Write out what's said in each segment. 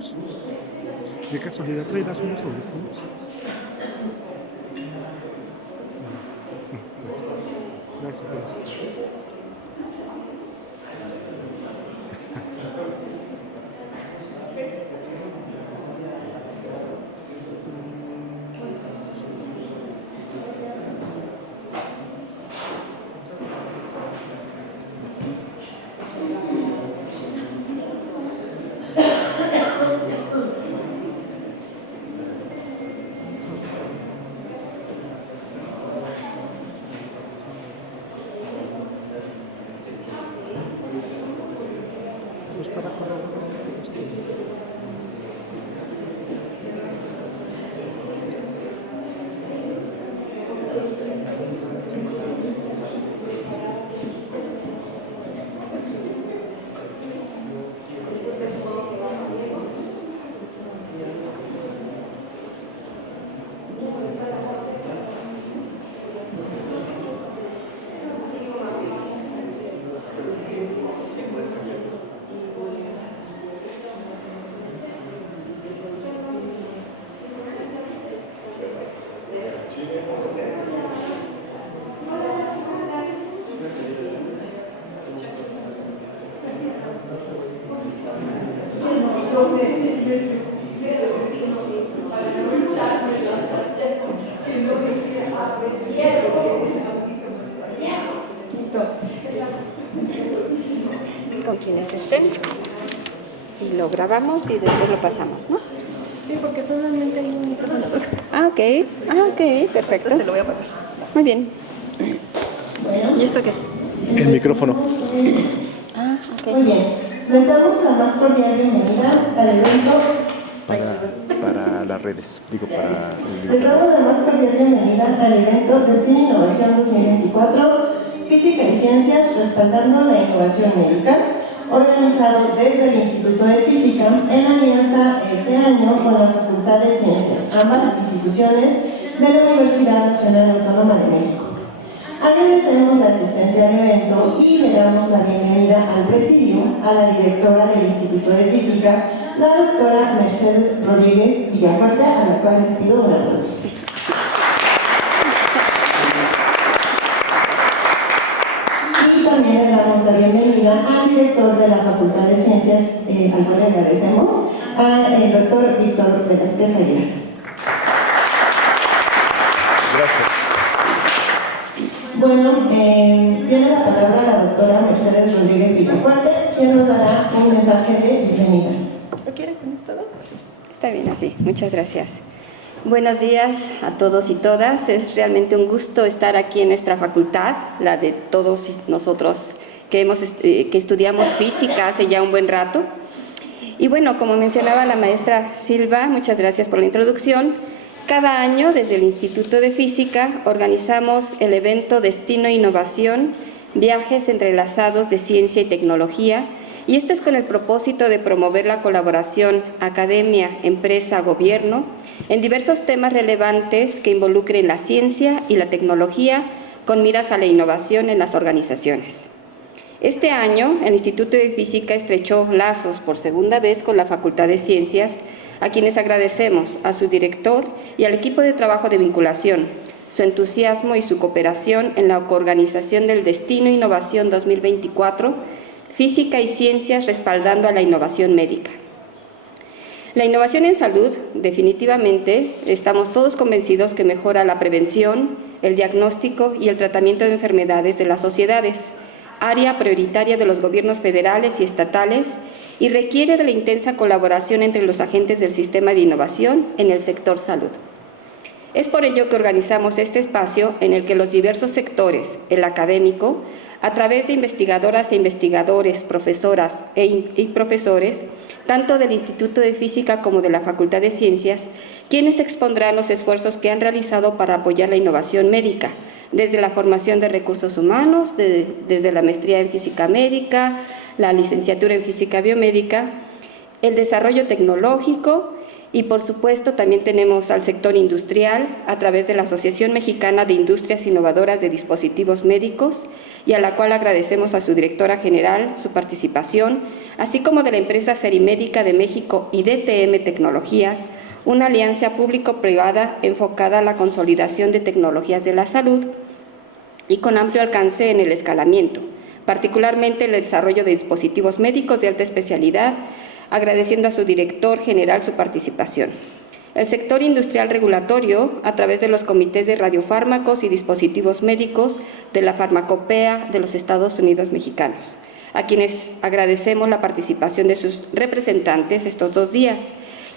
audífonos? ¿De casualidad traerás unos audífonos? No, gracias. Gracias, gracias. Pues para corroborar que todo esté bien. Con quienes estén y lo grabamos y después lo pasamos, ¿no? Sí, porque solamente hay un micrófono. Ok, perfecto. Se lo voy a pasar. Muy bien. ¿Y esto qué es? El micrófono. Ok. Muy bien. Les damos la más cordial bienvenida al evento. Para las redes, digo para el Les damos la más cordial bienvenida al evento Destino Innovación 2024, Física y Ciencias respaldando la innovación médica, organizado desde el Instituto de Física en alianza este año con la Facultad de Ciencias, ambas instituciones de la Universidad Nacional Autónoma de México. Agradecemos la asistencia al evento y le damos la bienvenida al presidio a la directora del Instituto de Física, la doctora Mercedes Rodríguez Villafuerte, a la cual les pido un aplauso. Y también le damos la bienvenida al director de la Facultad de Ciencias, al cual le agradecemos, al doctor Víctor Velázquez Aguilar. Gracias. Bueno, tiene la palabra la doctora Mercedes Rodríguez Villafuerte, quien nos dará un mensaje de bienvenida. ¿Lo quiere con esto? Está bien así, muchas gracias. Buenos días a todos y todas. Es realmente un gusto estar aquí en nuestra facultad, la de todos nosotros que estudiamos física hace ya un buen rato. Y bueno, como mencionaba la maestra Silva, muchas gracias por la introducción. Cada año, desde el Instituto de Física, organizamos el evento Destino e Innovación, viajes entrelazados de ciencia y tecnología, y esto es con el propósito de promover la colaboración academia, empresa, gobierno, en diversos temas relevantes que involucren la ciencia y la tecnología con miras a la innovación en las organizaciones. Este año, el Instituto de Física estrechó lazos por segunda vez con la Facultad de Ciencias, a quienes agradecemos a su director y al equipo de trabajo de vinculación, su entusiasmo y su cooperación en la coorganización del Destino e Innovación 2024, Física y Ciencias respaldando a la innovación médica. La innovación en salud, definitivamente, estamos todos convencidos que mejora la prevención, el diagnóstico y el tratamiento de enfermedades de las sociedades, área prioritaria de los gobiernos federales y estatales, y requiere de la intensa colaboración entre los agentes del sistema de innovación en el sector salud. Es por ello que organizamos este espacio en el que los diversos sectores, el académico, a través de investigadoras e investigadores, profesoras y profesores, tanto del Instituto de Física como de la Facultad de Ciencias, quienes expondrán los esfuerzos que han realizado para apoyar la innovación médica, desde la formación de recursos humanos, desde la maestría en física médica, la licenciatura en física biomédica, el desarrollo tecnológico Y por supuesto también tenemos al sector industrial a través de la Asociación Mexicana de Industrias Innovadoras de Dispositivos Médicos, y a la cual agradecemos a su directora general su participación, así como de la empresa Serimédica de México y DTM Tecnologías, una alianza público-privada enfocada a la consolidación de tecnologías de la salud y con amplio alcance en el escalamiento, particularmente el desarrollo de dispositivos médicos de alta especialidad, agradeciendo a su director general su participación. El sector industrial regulatorio, a través de los comités de radiofármacos y dispositivos médicos de la Farmacopea de los Estados Unidos mexicanos, a quienes agradecemos la participación de sus representantes estos 2 días,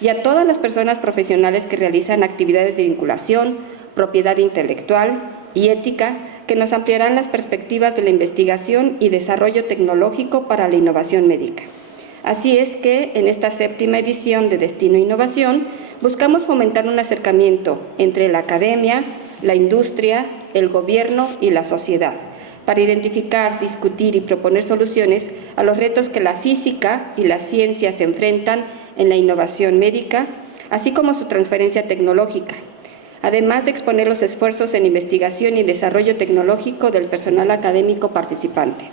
y a todas las personas profesionales que realizan actividades de vinculación, propiedad intelectual y ética, que nos ampliarán las perspectivas de la investigación y desarrollo tecnológico para la innovación médica. Así es que, en esta 7ª edición de Destino Innovación, buscamos fomentar un acercamiento entre la academia, la industria, el gobierno y la sociedad, para identificar, discutir y proponer soluciones a los retos que la física y la ciencia se enfrentan en la innovación médica, así como su transferencia tecnológica, además de exponer los esfuerzos en investigación y desarrollo tecnológico del personal académico participante.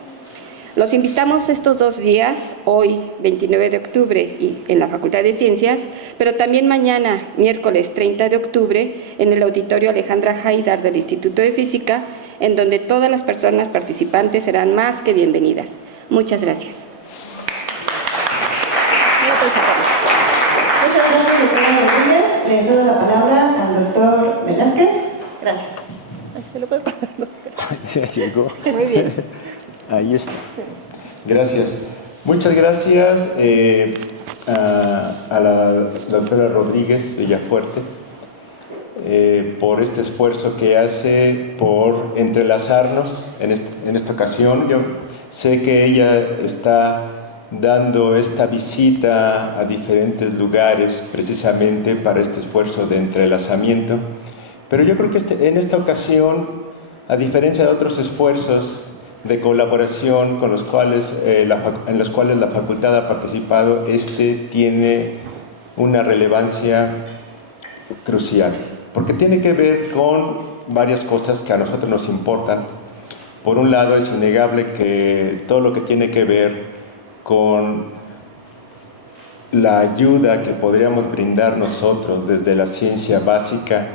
Los invitamos estos 2 días, hoy 29 de octubre y en la Facultad de Ciencias, pero también mañana, miércoles 30 de octubre, en el Auditorio Alejandra Haidar del Instituto de Física, en donde todas las personas participantes serán más que bienvenidas. Muchas gracias. Muchas gracias, doctora Rodríguez. Le cedo la palabra al doctor Velázquez. Gracias. Ay, se lo puede pagar. Se llegó. Muy bien. Ahí está. Gracias. Muchas gracias a la doctora Rodríguez Villafuerte por este esfuerzo que hace por entrelazarnos en esta ocasión. Yo sé que ella está dando esta visita a diferentes lugares precisamente para este esfuerzo de entrelazamiento, pero yo creo que en esta ocasión, a diferencia de otros esfuerzos de colaboración con los cuales, en los cuales la facultad ha participado, tiene una relevancia crucial, porque tiene que ver con varias cosas que a nosotros nos importan. Por un lado, es innegable que todo lo que tiene que ver con la ayuda que podríamos brindar nosotros desde la ciencia básica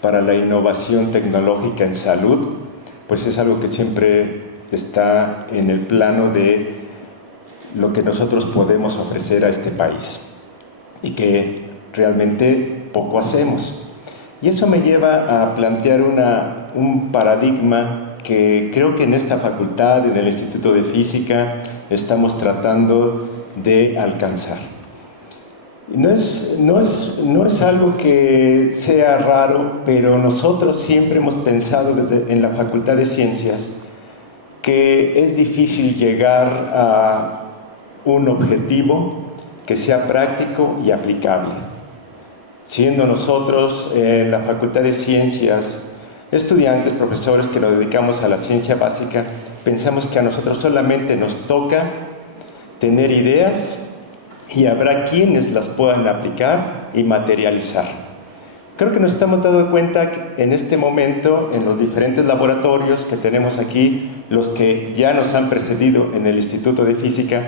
para la innovación tecnológica en salud, pues es algo que siempre está en el plano de lo que nosotros podemos ofrecer a este país y que realmente poco hacemos. Y eso me lleva a plantear un paradigma que creo que en esta facultad, en el Instituto de Física, estamos tratando de alcanzar. No es algo que sea raro, pero nosotros siempre hemos pensado en la Facultad de Ciencias que es difícil llegar a un objetivo que sea práctico y aplicable. Siendo nosotros en la Facultad de Ciencias estudiantes, profesores que nos dedicamos a la ciencia básica, pensamos que a nosotros solamente nos toca tener ideas y habrá quienes las puedan aplicar y materializar. Creo que nos estamos dando cuenta que en este momento, en los diferentes laboratorios que tenemos aquí, los que ya nos han precedido en el Instituto de Física,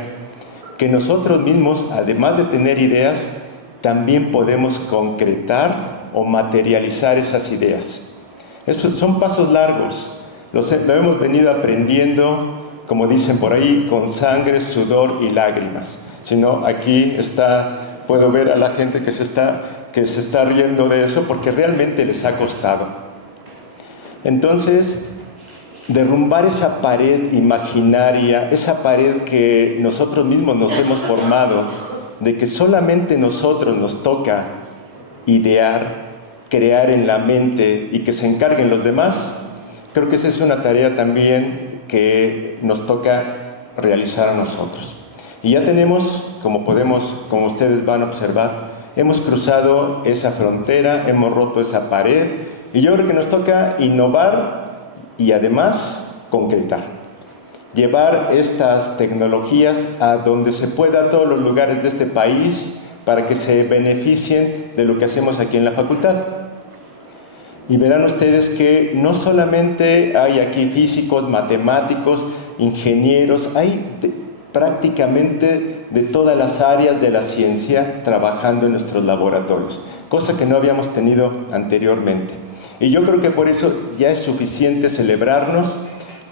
que nosotros mismos, además de tener ideas, también podemos concretar o materializar esas ideas. Esos son pasos largos, lo hemos venido aprendiendo, como dicen por ahí, con sangre, sudor y lágrimas. Si no, aquí puedo ver a la gente que se está riendo de eso porque realmente les ha costado. Entonces, derrumbar esa pared imaginaria, esa pared que nosotros mismos nos hemos formado, de que solamente nosotros nos toca idear, crear en la mente y que se encarguen los demás, creo que esa es una tarea también que nos toca realizar a nosotros. Y ya tenemos, como ustedes van a observar, hemos cruzado esa frontera, hemos roto esa pared y yo creo que nos toca innovar y además concretar. Llevar estas tecnologías a donde se pueda, a todos los lugares de este país, para que se beneficien de lo que hacemos aquí en la facultad. Y verán ustedes que no solamente hay aquí físicos, matemáticos, ingenieros, hay prácticamente de todas las áreas de la ciencia trabajando en nuestros laboratorios, cosa que no habíamos tenido anteriormente. Y yo creo que por eso ya es suficiente celebrarnos,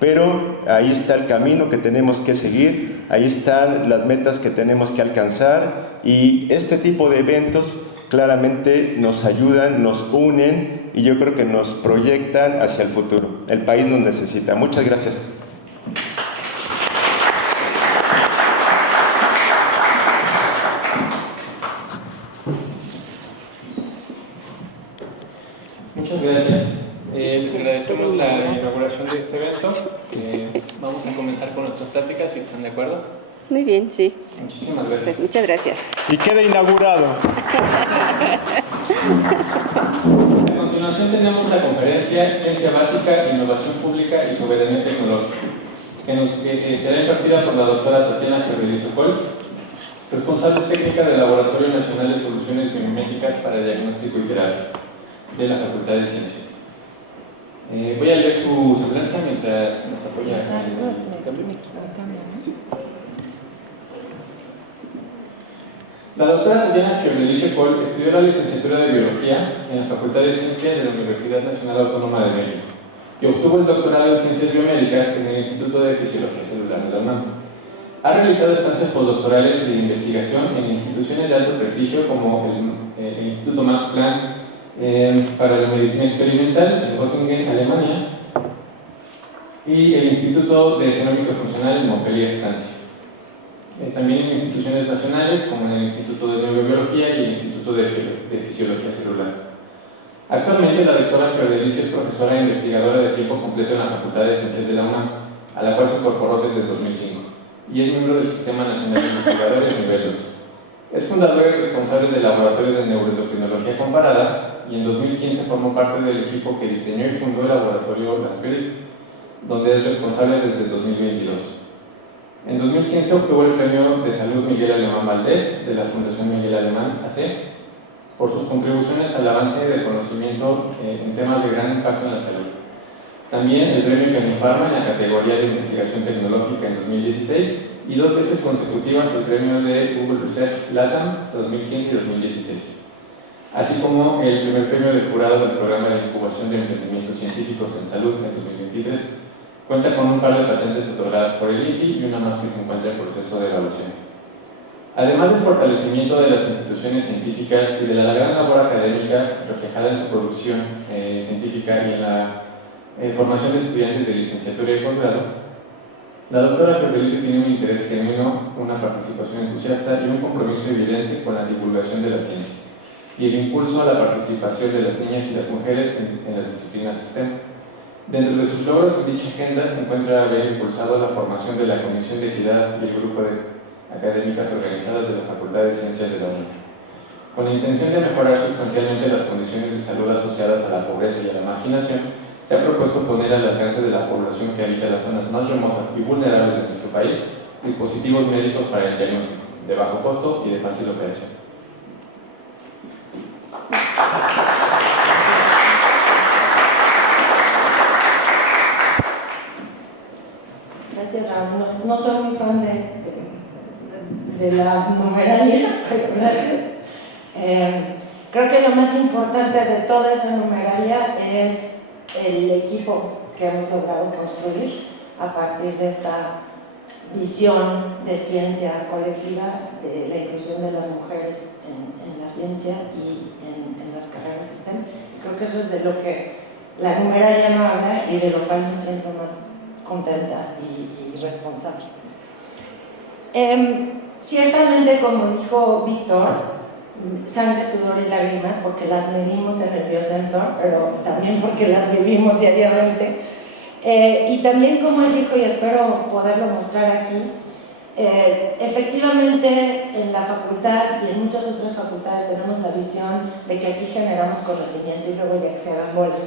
pero ahí está el camino que tenemos que seguir, ahí están las metas que tenemos que alcanzar, y este tipo de eventos claramente nos ayudan, nos unen, y yo creo que nos proyectan hacia el futuro. El país nos necesita. Muchas gracias. Muchas gracias. Les agradecemos la inauguración de este evento. Vamos a comenzar con nuestras pláticas, si están de acuerdo. Muy bien, sí. Muchísimas gracias. Pues muchas gracias. Y queda inaugurado. A continuación tenemos la conferencia Ciencia Básica, Innovación Pública y Soberanía Tecnológica, que será impartida por la doctora Tatiana Sokol, responsable técnica del Laboratorio Nacional de Soluciones Biomédicas para Diagnóstico y Terapia de la Facultad de Ciencias. Voy a leer su semblanza mientras nos apoya el cambio. La doctora Tatiana Sokol estudió la licenciatura de Biología en la Facultad de Ciencias de la Universidad Nacional Autónoma de México y obtuvo el doctorado en Ciencias Biomédicas en el Instituto de Fisiología Celular de la UNAM. Ha realizado estancias postdoctorales de investigación en instituciones de alto prestigio como el Instituto Max Planck para la Medicina Experimental en Göttingen, Alemania, y el Instituto de Genómica Funcional en Montpellier, Francia. También en instituciones nacionales como en el Instituto de Neurobiología y el Instituto de Fisiología Celular. Actualmente la doctora Fiordelicio es profesora e investigadora de tiempo completo en la Facultad de Ciencias de la UNAM, a la cual se incorporó desde 2005, y es miembro del Sistema Nacional de Investigadores Nivel 2. Es fundador y responsable del Laboratorio de Neuroendocrinología Comparada, y en 2015 formó parte del equipo que diseñó y fundó el Laboratorio Lansbury, donde es responsable desde 2022. En 2015 obtuvo el Premio de Salud Miguel Alemán Valdés de la Fundación Miguel Alemán AC por sus contribuciones al avance del conocimiento en temas de gran impacto en la salud. También el Premio Canifarma en la categoría de Investigación Tecnológica en 2016 y 2 veces consecutivas el Premio de Google Research LATAM 2015 y 2016, así como el primer premio de jurado del Programa de Incubación de Emprendimientos Científicos en Salud en 2023. Cuenta con un par de patentes otorgadas por el INPI y una más que se encuentra en proceso de evaluación. Además del fortalecimiento de las instituciones científicas y de la gran labor académica reflejada en su producción científica y en la formación de estudiantes de licenciatura y posgrado, la doctora Fiordelicio tiene un interés genuino, una participación entusiasta y un compromiso evidente con la divulgación de la ciencia y el impulso a la participación de las niñas y las mujeres en las disciplinas STEM. Dentro de sus logros en dicha agenda se encuentra haber impulsado la formación de la Comisión de Equidad y el grupo de académicas organizadas de la Facultad de Ciencias de la UNAM. Con la intención de mejorar sustancialmente las condiciones de salud asociadas a la pobreza y a la marginación, se ha propuesto poner al alcance de la población que habita las zonas más remotas y vulnerables de nuestro país dispositivos médicos para el diagnóstico, de bajo costo y de fácil operación. Gracias, Raúl. No soy muy fan de la numeralia, pero gracias. Creo que lo más importante de toda esa numeralia es el equipo que hemos logrado construir a partir de esta visión de ciencia colectiva, de la inclusión de las mujeres en la ciencia y en las carreras STEM. Creo que eso es de lo que la numeralia no habla y de lo cual me siento más contenta y responsable. Ciertamente, como dijo Víctor, sangre, sudor y lágrimas, porque las medimos en el biosensor, pero también porque las vivimos diariamente. Y también, como él dijo, y espero poderlo mostrar aquí, efectivamente en la facultad y en muchas otras facultades tenemos la visión de que aquí generamos conocimiento y luego ya que se hagan bolas.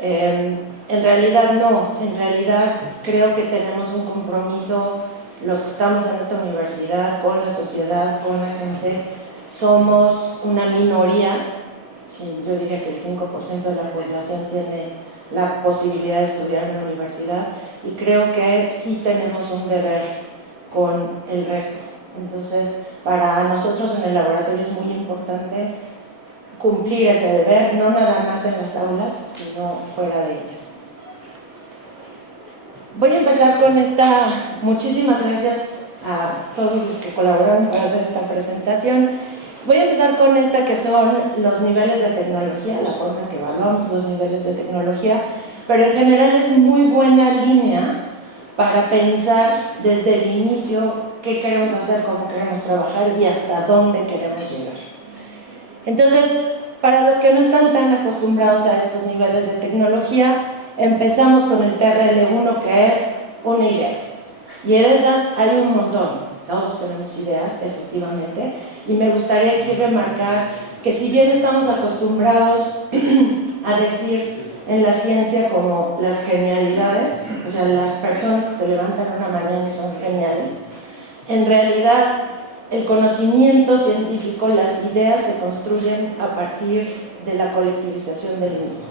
En realidad no, en realidad creo que tenemos un compromiso, los que estamos en esta universidad, con la sociedad, con la gente, somos una minoría, sí, yo diría que el 5% de la población tiene la posibilidad de estudiar en la universidad, y creo que sí tenemos un deber con el resto. Entonces, para nosotros en el laboratorio es muy importante cumplir ese deber, no nada más en las aulas, sino fuera de ellas. Voy a empezar con esta. Muchísimas gracias a todos los que colaboraron para hacer esta presentación. Voy a empezar con esta, que son los niveles de tecnología, la forma en que evaluamos los niveles de tecnología, pero en general es muy buena línea para pensar desde el inicio qué queremos hacer, cómo queremos trabajar y hasta dónde queremos llegar. Entonces, para los que no están tan acostumbrados a estos niveles de tecnología, empezamos con el TRL1, que es una idea. Y de esas hay un montón. Todos tenemos ideas, efectivamente. Y me gustaría aquí remarcar que si bien estamos acostumbrados a decir en la ciencia como las genialidades, o sea, las personas que se levantan una mañana y son geniales, en realidad el conocimiento científico, las ideas se construyen a partir de la colectivización del mismo,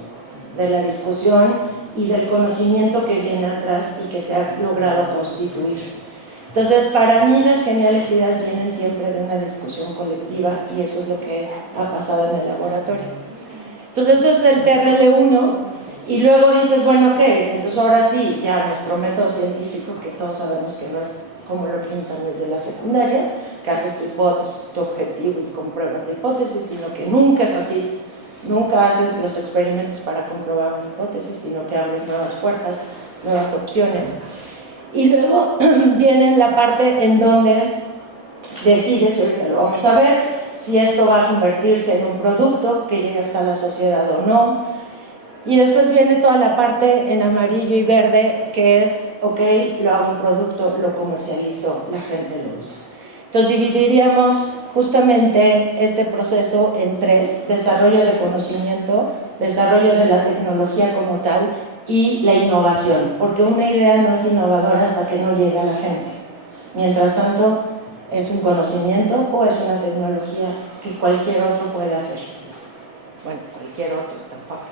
de la discusión y del conocimiento que viene atrás y que se ha logrado constituir. Entonces, para mí las geniales ideas vienen siempre de una discusión colectiva, y eso es lo que ha pasado en el laboratorio. Entonces, eso es el TRL1, y luego dices, bueno, ok, entonces ahora sí, ya nuestro método científico, que todos sabemos que no es como lo piensan desde la secundaria, que haces tu hipótesis, tu objetivo y compruebas la hipótesis, sino que nunca es así. Nunca haces los experimentos para comprobar una hipótesis, sino que abres nuevas puertas, nuevas opciones. Y luego viene la parte en donde decides, ahorita lo vamos a ver, si esto va a convertirse en un producto que llegue hasta la sociedad o no. Y después viene toda la parte en amarillo y verde, que es, ok, lo hago un producto, lo comercializo, la gente lo usa. Entonces dividiríamos justamente este proceso en tres: desarrollo de conocimiento, desarrollo de la tecnología como tal y la innovación, porque una idea no es innovadora hasta que no llega a la gente. Mientras tanto, es un conocimiento o es una tecnología que cualquier otro puede hacer. Bueno, cualquier otro tampoco.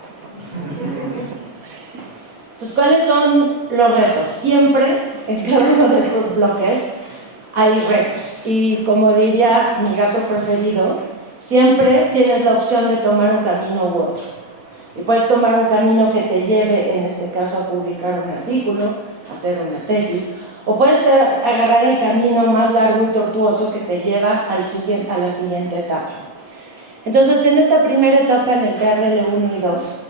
Entonces, ¿cuáles son los retos? Siempre en cada uno de estos bloques hay retos, y como diría mi gato preferido, siempre tienes la opción de tomar un camino u otro. Y puedes tomar un camino que te lleve, en este caso, a publicar un artículo, a hacer una tesis, o puedes agarrar el camino más largo y tortuoso que te lleva a la siguiente etapa. Entonces, en esta primera etapa, en el TRL1 y 2,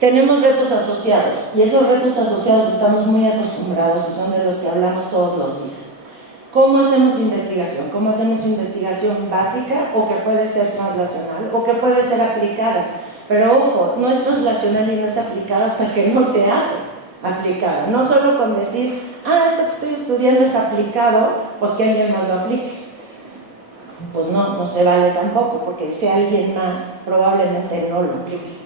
tenemos retos asociados, y esos retos asociados estamos muy acostumbrados y son de los que hablamos todos los días. ¿Cómo hacemos investigación? ¿Cómo hacemos investigación básica o que puede ser translacional o que puede ser aplicada? Pero ojo, no es translacional y no es aplicada hasta que no se hace aplicada. No solo con decir, esto que estoy estudiando es aplicado, pues que alguien más lo aplique. Pues no se vale tampoco, porque si alguien más probablemente no lo aplique.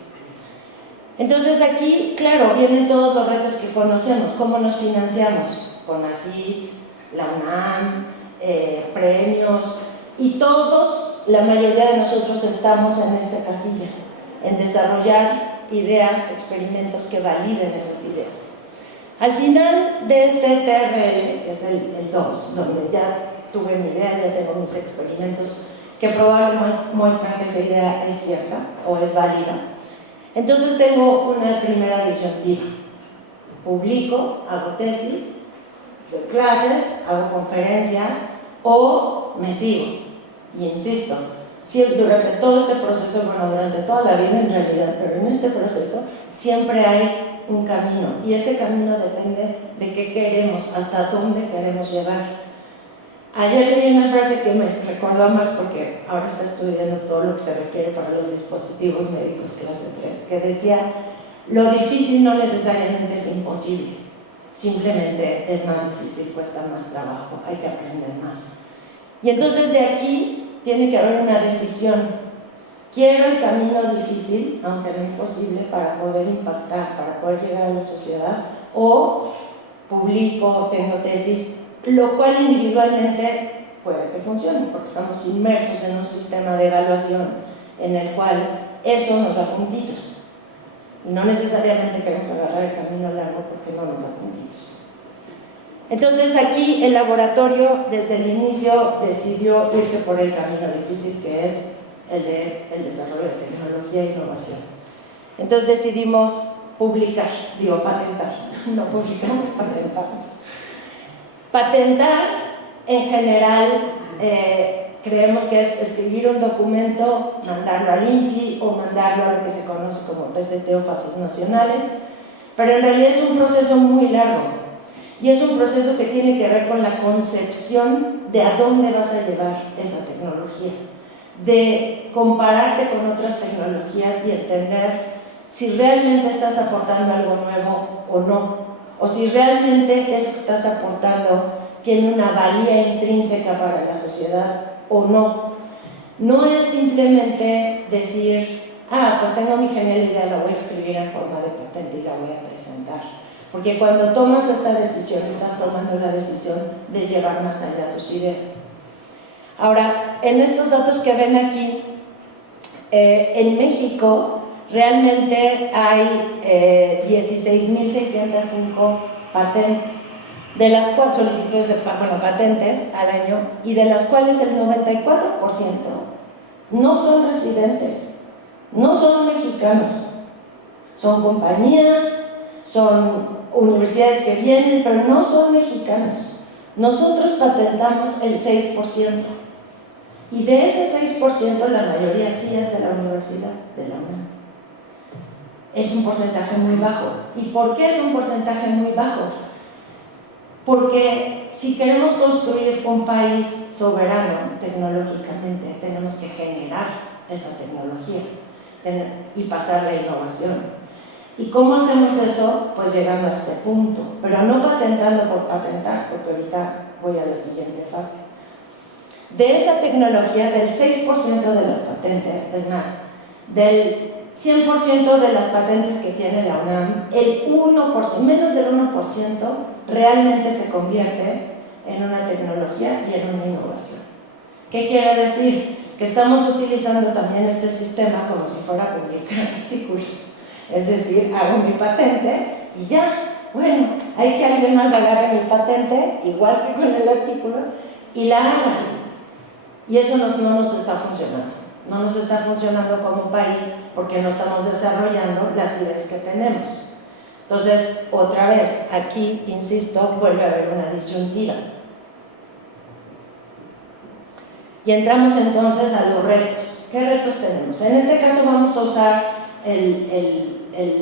Entonces aquí, claro, vienen todos los retos que conocemos. ¿Cómo nos financiamos? Con CONACYT, la UNAM, premios, y todos, la mayoría de nosotros estamos en esta casilla, en desarrollar ideas, experimentos que validen esas ideas. Al final de este TRL, que es el 2, donde ya tuve mi idea, ya tengo mis experimentos que probablemente muestran que esa idea es cierta o es válida, entonces tengo una primera disyuntiva: publico, hago tesis, doy clases, hago conferencias, o me sigo. Y insisto, durante todo este proceso, bueno, durante toda la vida en realidad, pero en este proceso siempre hay un camino, y ese camino depende de qué queremos, hasta dónde queremos llegar. Ayer leí una frase que me recordó a Marx, porque ahora está estudiando todo lo que se requiere para los dispositivos médicos clase 3, que decía: lo difícil no necesariamente es imposible, simplemente es más difícil, cuesta más trabajo, hay que aprender más. Y entonces de aquí tiene que haber una decisión: quiero el camino difícil, aunque no es posible, para poder impactar, para poder llegar a la sociedad, o publico, tengo tesis, lo cual individualmente puede que funcione, porque estamos inmersos en un sistema de evaluación en el cual eso nos da puntitos. Y no necesariamente queremos agarrar el camino largo porque no nos da puntitos. Entonces aquí el laboratorio desde el inicio decidió irse por el camino difícil que es el desarrollo de tecnología e innovación. Entonces decidimos patentar, no publicamos, patentamos. Patentar en general creemos que es escribir un documento, mandarlo al INPI o mandarlo a lo que se conoce como PCT o fases nacionales, pero en realidad es un proceso muy largo. Y es un proceso que tiene que ver con la concepción de a dónde vas a llevar esa tecnología, de compararte con otras tecnologías y entender si realmente estás aportando algo nuevo o no, o si realmente eso que estás aportando tiene una valía intrínseca para la sociedad o no. No es simplemente decir, pues tengo mi genial idea, la voy a escribir en forma de patente y la voy a presentar. Porque cuando tomas esta decisión, estás tomando la decisión de llevar más allá tus ideas. Ahora, en estos datos que ven aquí, en México realmente hay 16.605 patentes, de las cuales solicitudes de patentes al año, y de las cuales el 94% no son residentes, no son mexicanos, son compañías, son universidades que vienen, pero no son mexicanos. Nosotros patentamos el 6%, y de ese 6% la mayoría sí es de la universidad, de la UNAM. Es un porcentaje muy bajo. ¿Y por qué es un porcentaje muy bajo? Porque si queremos construir un país soberano tecnológicamente, tenemos que generar esa tecnología y pasar la innovación. ¿Y cómo hacemos eso? Pues llegando a este punto, pero no patentando por patentar, porque ahorita voy a la siguiente fase. De esa tecnología, del 6% de las patentes, es más, del 100% de las patentes que tiene la UNAM, el 1%, menos del 1% realmente se convierte en una tecnología y en una innovación. ¿Qué quiere decir? Que estamos utilizando también este sistema como si fuera a publicar artículos. Es decir, hago mi patente y ya, bueno, hay que alguien más agarre mi patente, igual que con el artículo, y la haga. Y eso no nos está funcionando. No nos está funcionando como país porque no estamos desarrollando las ideas que tenemos. Entonces, otra vez, aquí, insisto, vuelve a haber una disyuntiva. Y entramos entonces a los retos. ¿Qué retos tenemos? En este caso vamos a usar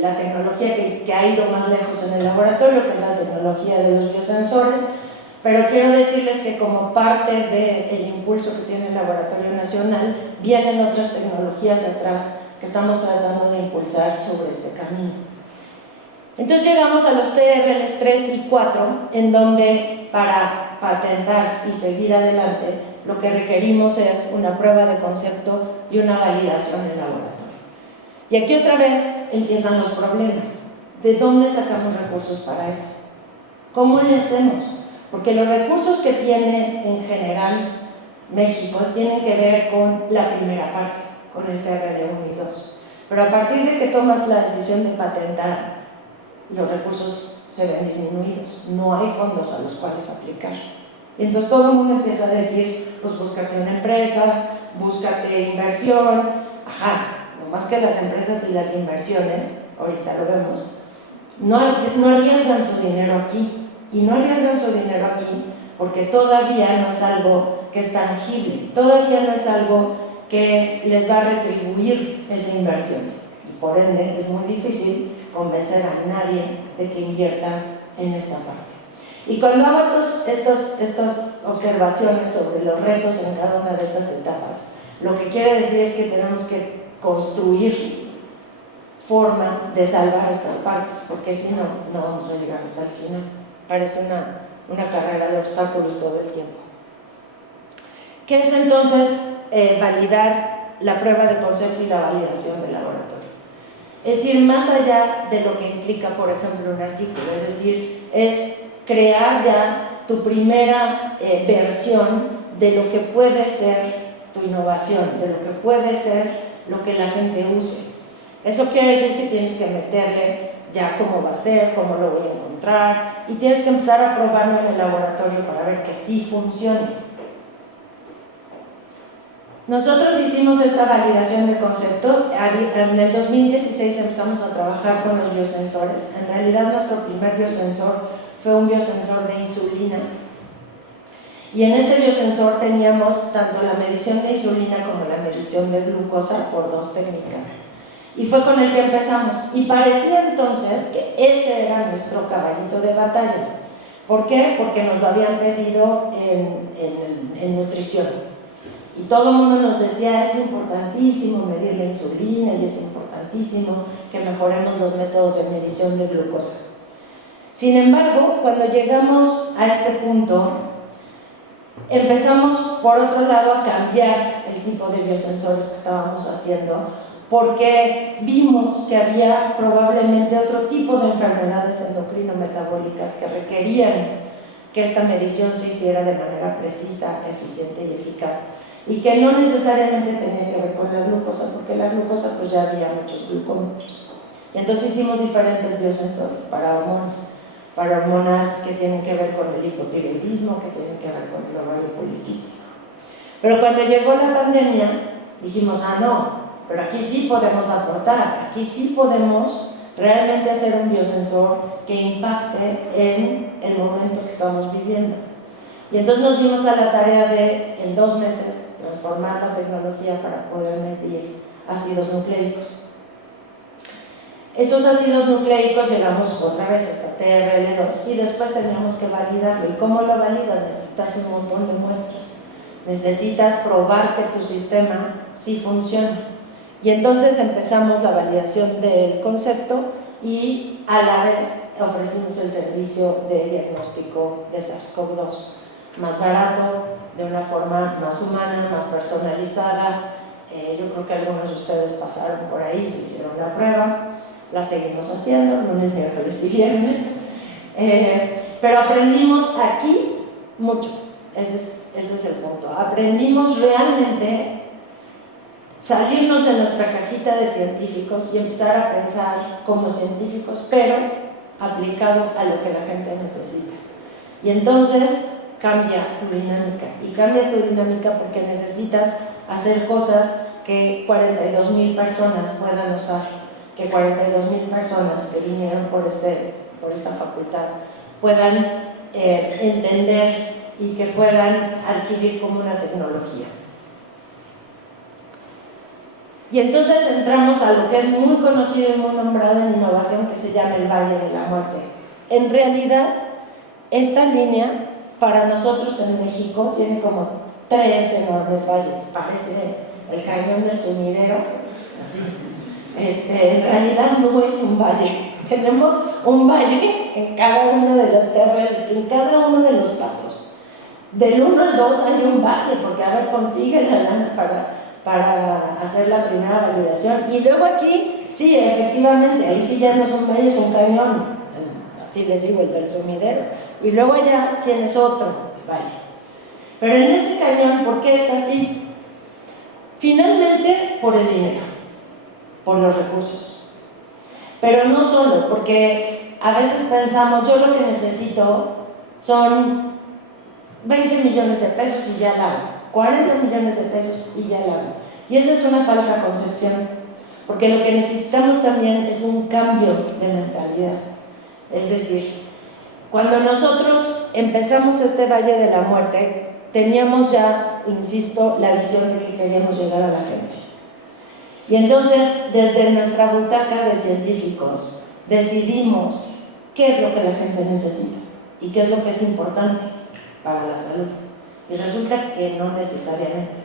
la tecnología que ha ido más lejos en el laboratorio, que es la tecnología de los biosensores, pero quiero decirles que como parte del impulso que tiene el Laboratorio Nacional, vienen otras tecnologías atrás que estamos tratando de impulsar sobre este camino. Entonces llegamos a los TRLs 3 y 4, en donde para patentar y seguir adelante, lo que requerimos es una prueba de concepto y una validación en laboratorio. Y aquí otra vez empiezan los problemas. ¿De dónde sacamos recursos para eso? ¿Cómo le hacemos? Porque los recursos que tiene en general México tienen que ver con la primera parte, con el TRL 1 y 2. Pero a partir de que tomas la decisión de patentar, los recursos se ven disminuidos. No hay fondos a los cuales aplicar. Y entonces todo el mundo empieza a decir, pues búscate una empresa, búscate inversión. No más que las empresas y las inversiones, ahorita lo vemos, no arriesgan su dinero aquí. Y no arriesgan su dinero aquí porque todavía no es algo que es tangible, todavía no es algo que les va a retribuir esa inversión. Y por ende es muy difícil convencer a nadie de que invierta en esta parte. Y cuando hago estas observaciones sobre los retos en cada una de estas etapas, lo que quiere decir es que tenemos que construir forma de salvar estas partes, porque si no, no vamos a llegar hasta el final. Parece una carrera de obstáculos todo el tiempo. ¿Qué es entonces validar la prueba de concepto y la validación del laboratorio? Es ir más allá de lo que implica, por ejemplo, un artículo, es decir, es crear ya tu primera versión de lo que puede ser tu innovación, de lo que puede ser lo que la gente use. Eso quiere decir que tienes que meterle ya cómo va a ser, cómo lo voy a encontrar, y tienes que empezar a probarlo en el laboratorio para ver que sí funcione. Nosotros hicimos esta validación de concepto. En el 2016 empezamos a trabajar con los biosensores. En realidad nuestro primer biosensor fue un biosensor de insulina. Y en este biosensor teníamos tanto la medición de insulina como la medición de glucosa por dos técnicas. Y fue con el que empezamos. Y parecía entonces que ese era nuestro caballito de batalla. ¿Por qué? Porque nos lo habían pedido en nutrición. Y todo el mundo nos decía, es importantísimo medir la insulina y es importantísimo que mejoremos los métodos de medición de glucosa. Sin embargo, cuando llegamos a este punto, empezamos por otro lado a cambiar el tipo de biosensores que estábamos haciendo, porque vimos que había probablemente otro tipo de enfermedades endocrino-metabólicas que requerían que esta medición se hiciera de manera precisa, eficiente y eficaz, y que no necesariamente tenía que ver con la glucosa, porque la glucosa pues ya había muchos glucómetros. Y entonces hicimos diferentes biosensores para hormonas que tienen que ver con el hipotiroidismo, que tienen que ver con el ovario poliquístico. Pero cuando llegó la pandemia, dijimos, no, pero aquí sí podemos aportar, aquí sí podemos realmente hacer un biosensor que impacte en el momento que estamos viviendo. Y entonces nos dimos a la tarea de, en 2 meses, transformar la tecnología para poder medir ácidos nucleicos. Esos ácidos nucleicos llegamos otra vez hasta TRL2 y después teníamos que validarlo. ¿Y cómo lo validas? Necesitas un montón de muestras. Necesitas probar que tu sistema sí funciona. Y entonces empezamos la validación del concepto y a la vez ofrecimos el servicio de diagnóstico de SARS-CoV-2 más barato, de una forma más humana, más personalizada. Yo creo que algunos de ustedes pasaron por ahí, se hicieron la prueba, la seguimos haciendo, lunes, miércoles y viernes. Pero aprendimos aquí mucho, ese es el punto. Aprendimos realmente salirnos de nuestra cajita de científicos y empezar a pensar como científicos, pero aplicado a lo que la gente necesita. Y entonces cambia tu dinámica, y cambia tu dinámica porque necesitas hacer cosas que 42,000 personas puedan usar, que 42,000 personas que vinieron por esta facultad puedan entender y que puedan adquirir como una tecnología. Y entonces entramos a lo que es muy conocido y muy nombrado en innovación, que se llama el Valle de la Muerte. En realidad, esta línea para nosotros en México tiene como 3 enormes valles, parece el cañón del sumidero, así. En realidad no es un valle, tenemos un valle en cada uno de los terrenos, en cada uno de los pasos. Del 1 al 2 hay un valle, porque a ver, consigue la lana para hacer la primera validación. Y luego aquí, sí, efectivamente, ahí sí ya no es un valle, es un cañón, así les digo, el del sumidero. Y luego allá tienes otro valle. Pero en ese cañón, ¿por qué está así? Finalmente, por el dinero, por los recursos. Pero no solo, porque a veces pensamos, yo lo que necesito son 20 millones de pesos y ya la hago, 40 millones de pesos y ya la hago. Y esa es una falsa concepción, porque lo que necesitamos también es un cambio de mentalidad. Es decir, cuando nosotros empezamos este Valle de la Muerte, teníamos ya, insisto, la visión de que queríamos llegar a la gente. Y entonces, desde nuestra butaca de científicos, decidimos qué es lo que la gente necesita y qué es lo que es importante para la salud. Y resulta que no necesariamente,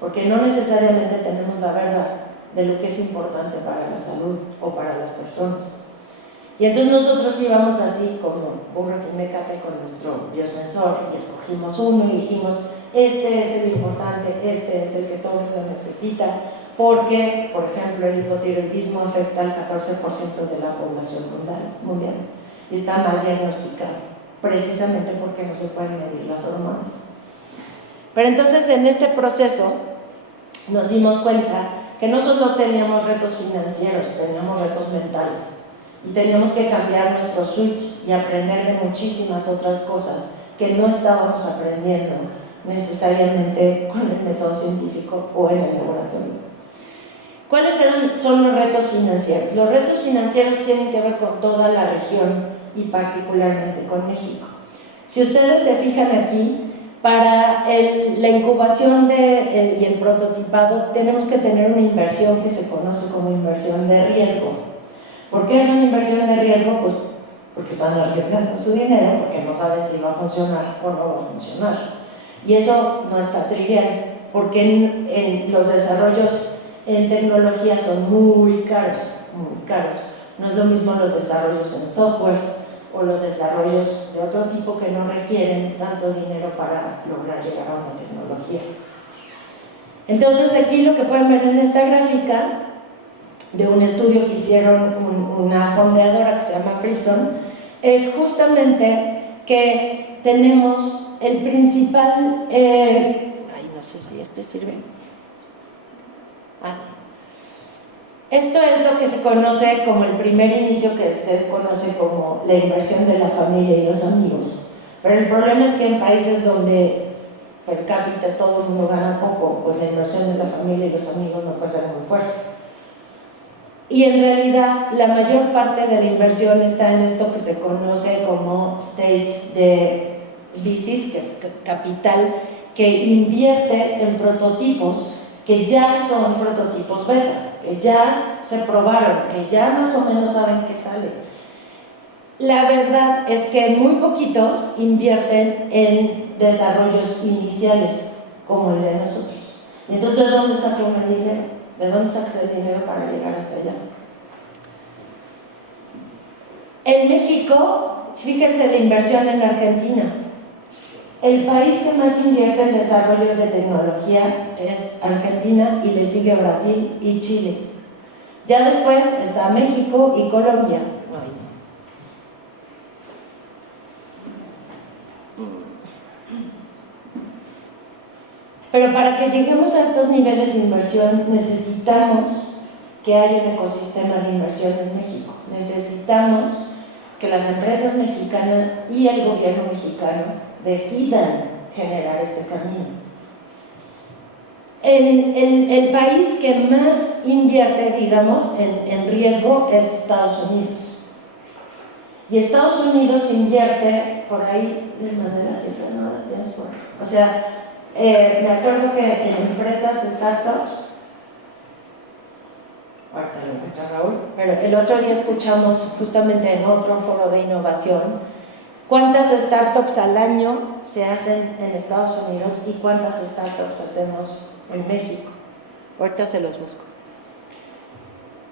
porque no necesariamente tenemos la verdad de lo que es importante para la salud o para las personas. Y entonces nosotros íbamos así como burros de mecate con nuestro biosensor y escogimos uno y dijimos, este es el importante, este es el que todo el mundo necesita, porque, por ejemplo, el hipotiroidismo afecta al 14% de la población mundial y está mal diagnosticado, precisamente porque no se pueden medir las hormonas. Pero entonces en este proceso nos dimos cuenta que no solo teníamos retos financieros, teníamos retos mentales y teníamos que cambiar nuestro switch y aprender de muchísimas otras cosas que no estábamos aprendiendo necesariamente con el método científico o en el laboratorio. ¿Cuáles son los retos financieros? Los retos financieros tienen que ver con toda la región y particularmente con México. Si ustedes se fijan aquí, para la incubación y el prototipado tenemos que tener una inversión que se conoce como inversión de riesgo. ¿Por qué es una inversión de riesgo? Pues porque están arriesgando su dinero, porque no saben si va a funcionar o no va a funcionar. Y eso no está trivial, porque en los desarrollos en tecnología son muy caros, muy caros. No es lo mismo los desarrollos en software o los desarrollos de otro tipo que no requieren tanto dinero para lograr llegar a una tecnología. Entonces aquí lo que pueden ver en esta gráfica de un estudio que hicieron una fondeadora que se llama Frison es justamente que tenemos el principal no sé si este sirve. Sí. Esto es lo que se conoce como el primer inicio, que se conoce como la inversión de la familia y los amigos. Pero el problema es que en países donde per cápita todo el mundo gana poco, pues la inversión de la familia y los amigos no puede ser muy fuerte. Y en realidad la mayor parte de la inversión está en esto que se conoce como stage de VCs, que es capital, que invierte en prototipos que ya son prototipos beta, que ya se probaron, que ya más o menos saben que sale. La verdad es que muy poquitos invierten en desarrollos iniciales como el de nosotros. Entonces, ¿de dónde saca uno el dinero? ¿De dónde sacas el dinero para llegar hasta allá? En México, fíjense la inversión en Argentina. El país que más invierte en desarrollo de tecnología es Argentina y le sigue Brasil y Chile. Ya después está México y Colombia. Pero para que lleguemos a estos niveles de inversión necesitamos que haya un ecosistema de inversión en México. Necesitamos que las empresas mexicanas y el gobierno mexicano decidan generar este camino. El país que más invierte, digamos, en riesgo es Estados Unidos. Y Estados Unidos invierte, por ahí les mandé las cifras, no las tienes por ahí. O sea, me acuerdo que en empresas, startups, ahorita lo encuentra Raúl, pero el otro día escuchamos justamente en otro foro de innovación cuántas startups al año se hacen en Estados Unidos y cuántas startups hacemos en México. Ahorita se los busco.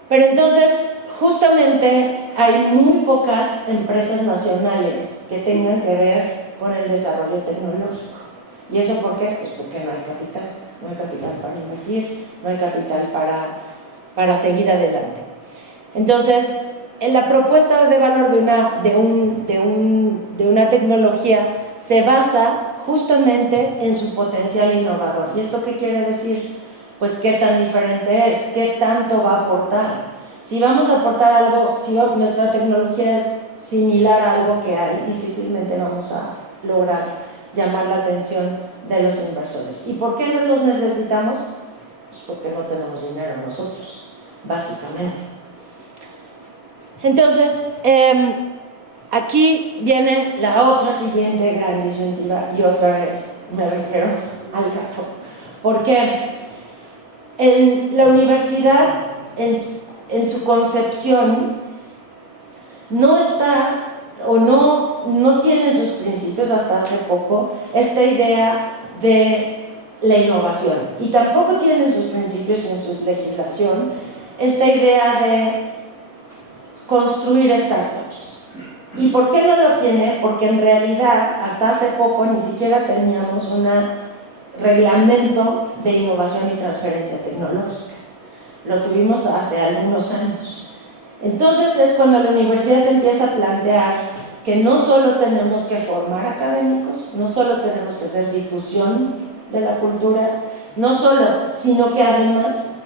Pero entonces, justamente hay muy pocas empresas nacionales que tengan que ver con el desarrollo tecnológico. ¿Y eso por qué? Pues porque no hay capital. No hay capital para invertir, no hay capital para seguir adelante. Entonces, en la propuesta de valor de una tecnología se basa justamente en su potencial innovador. ¿Y esto qué quiere decir? Pues qué tan diferente es, qué tanto va a aportar. Si vamos a aportar algo, si nuestra tecnología es similar a algo que hay, difícilmente vamos a lograr llamar la atención de los inversores. ¿Y por qué no los necesitamos? Pues porque no tenemos dinero nosotros, básicamente. Entonces, aquí viene la otra siguiente gran disyuntiva, y otra vez me refiero al gato. Porque en la universidad, en su concepción, no está o no tiene sus principios hasta hace poco esta idea de la innovación, y tampoco tiene sus principios en su legislación esta idea de construir startups. ¿Y por qué no lo tiene? Porque en realidad hasta hace poco ni siquiera teníamos un reglamento de innovación y transferencia tecnológica. Lo tuvimos hace algunos años. Entonces es cuando la universidad se empieza a plantear que no solo tenemos que formar académicos, no solo tenemos que hacer difusión de la cultura, no solo, sino que además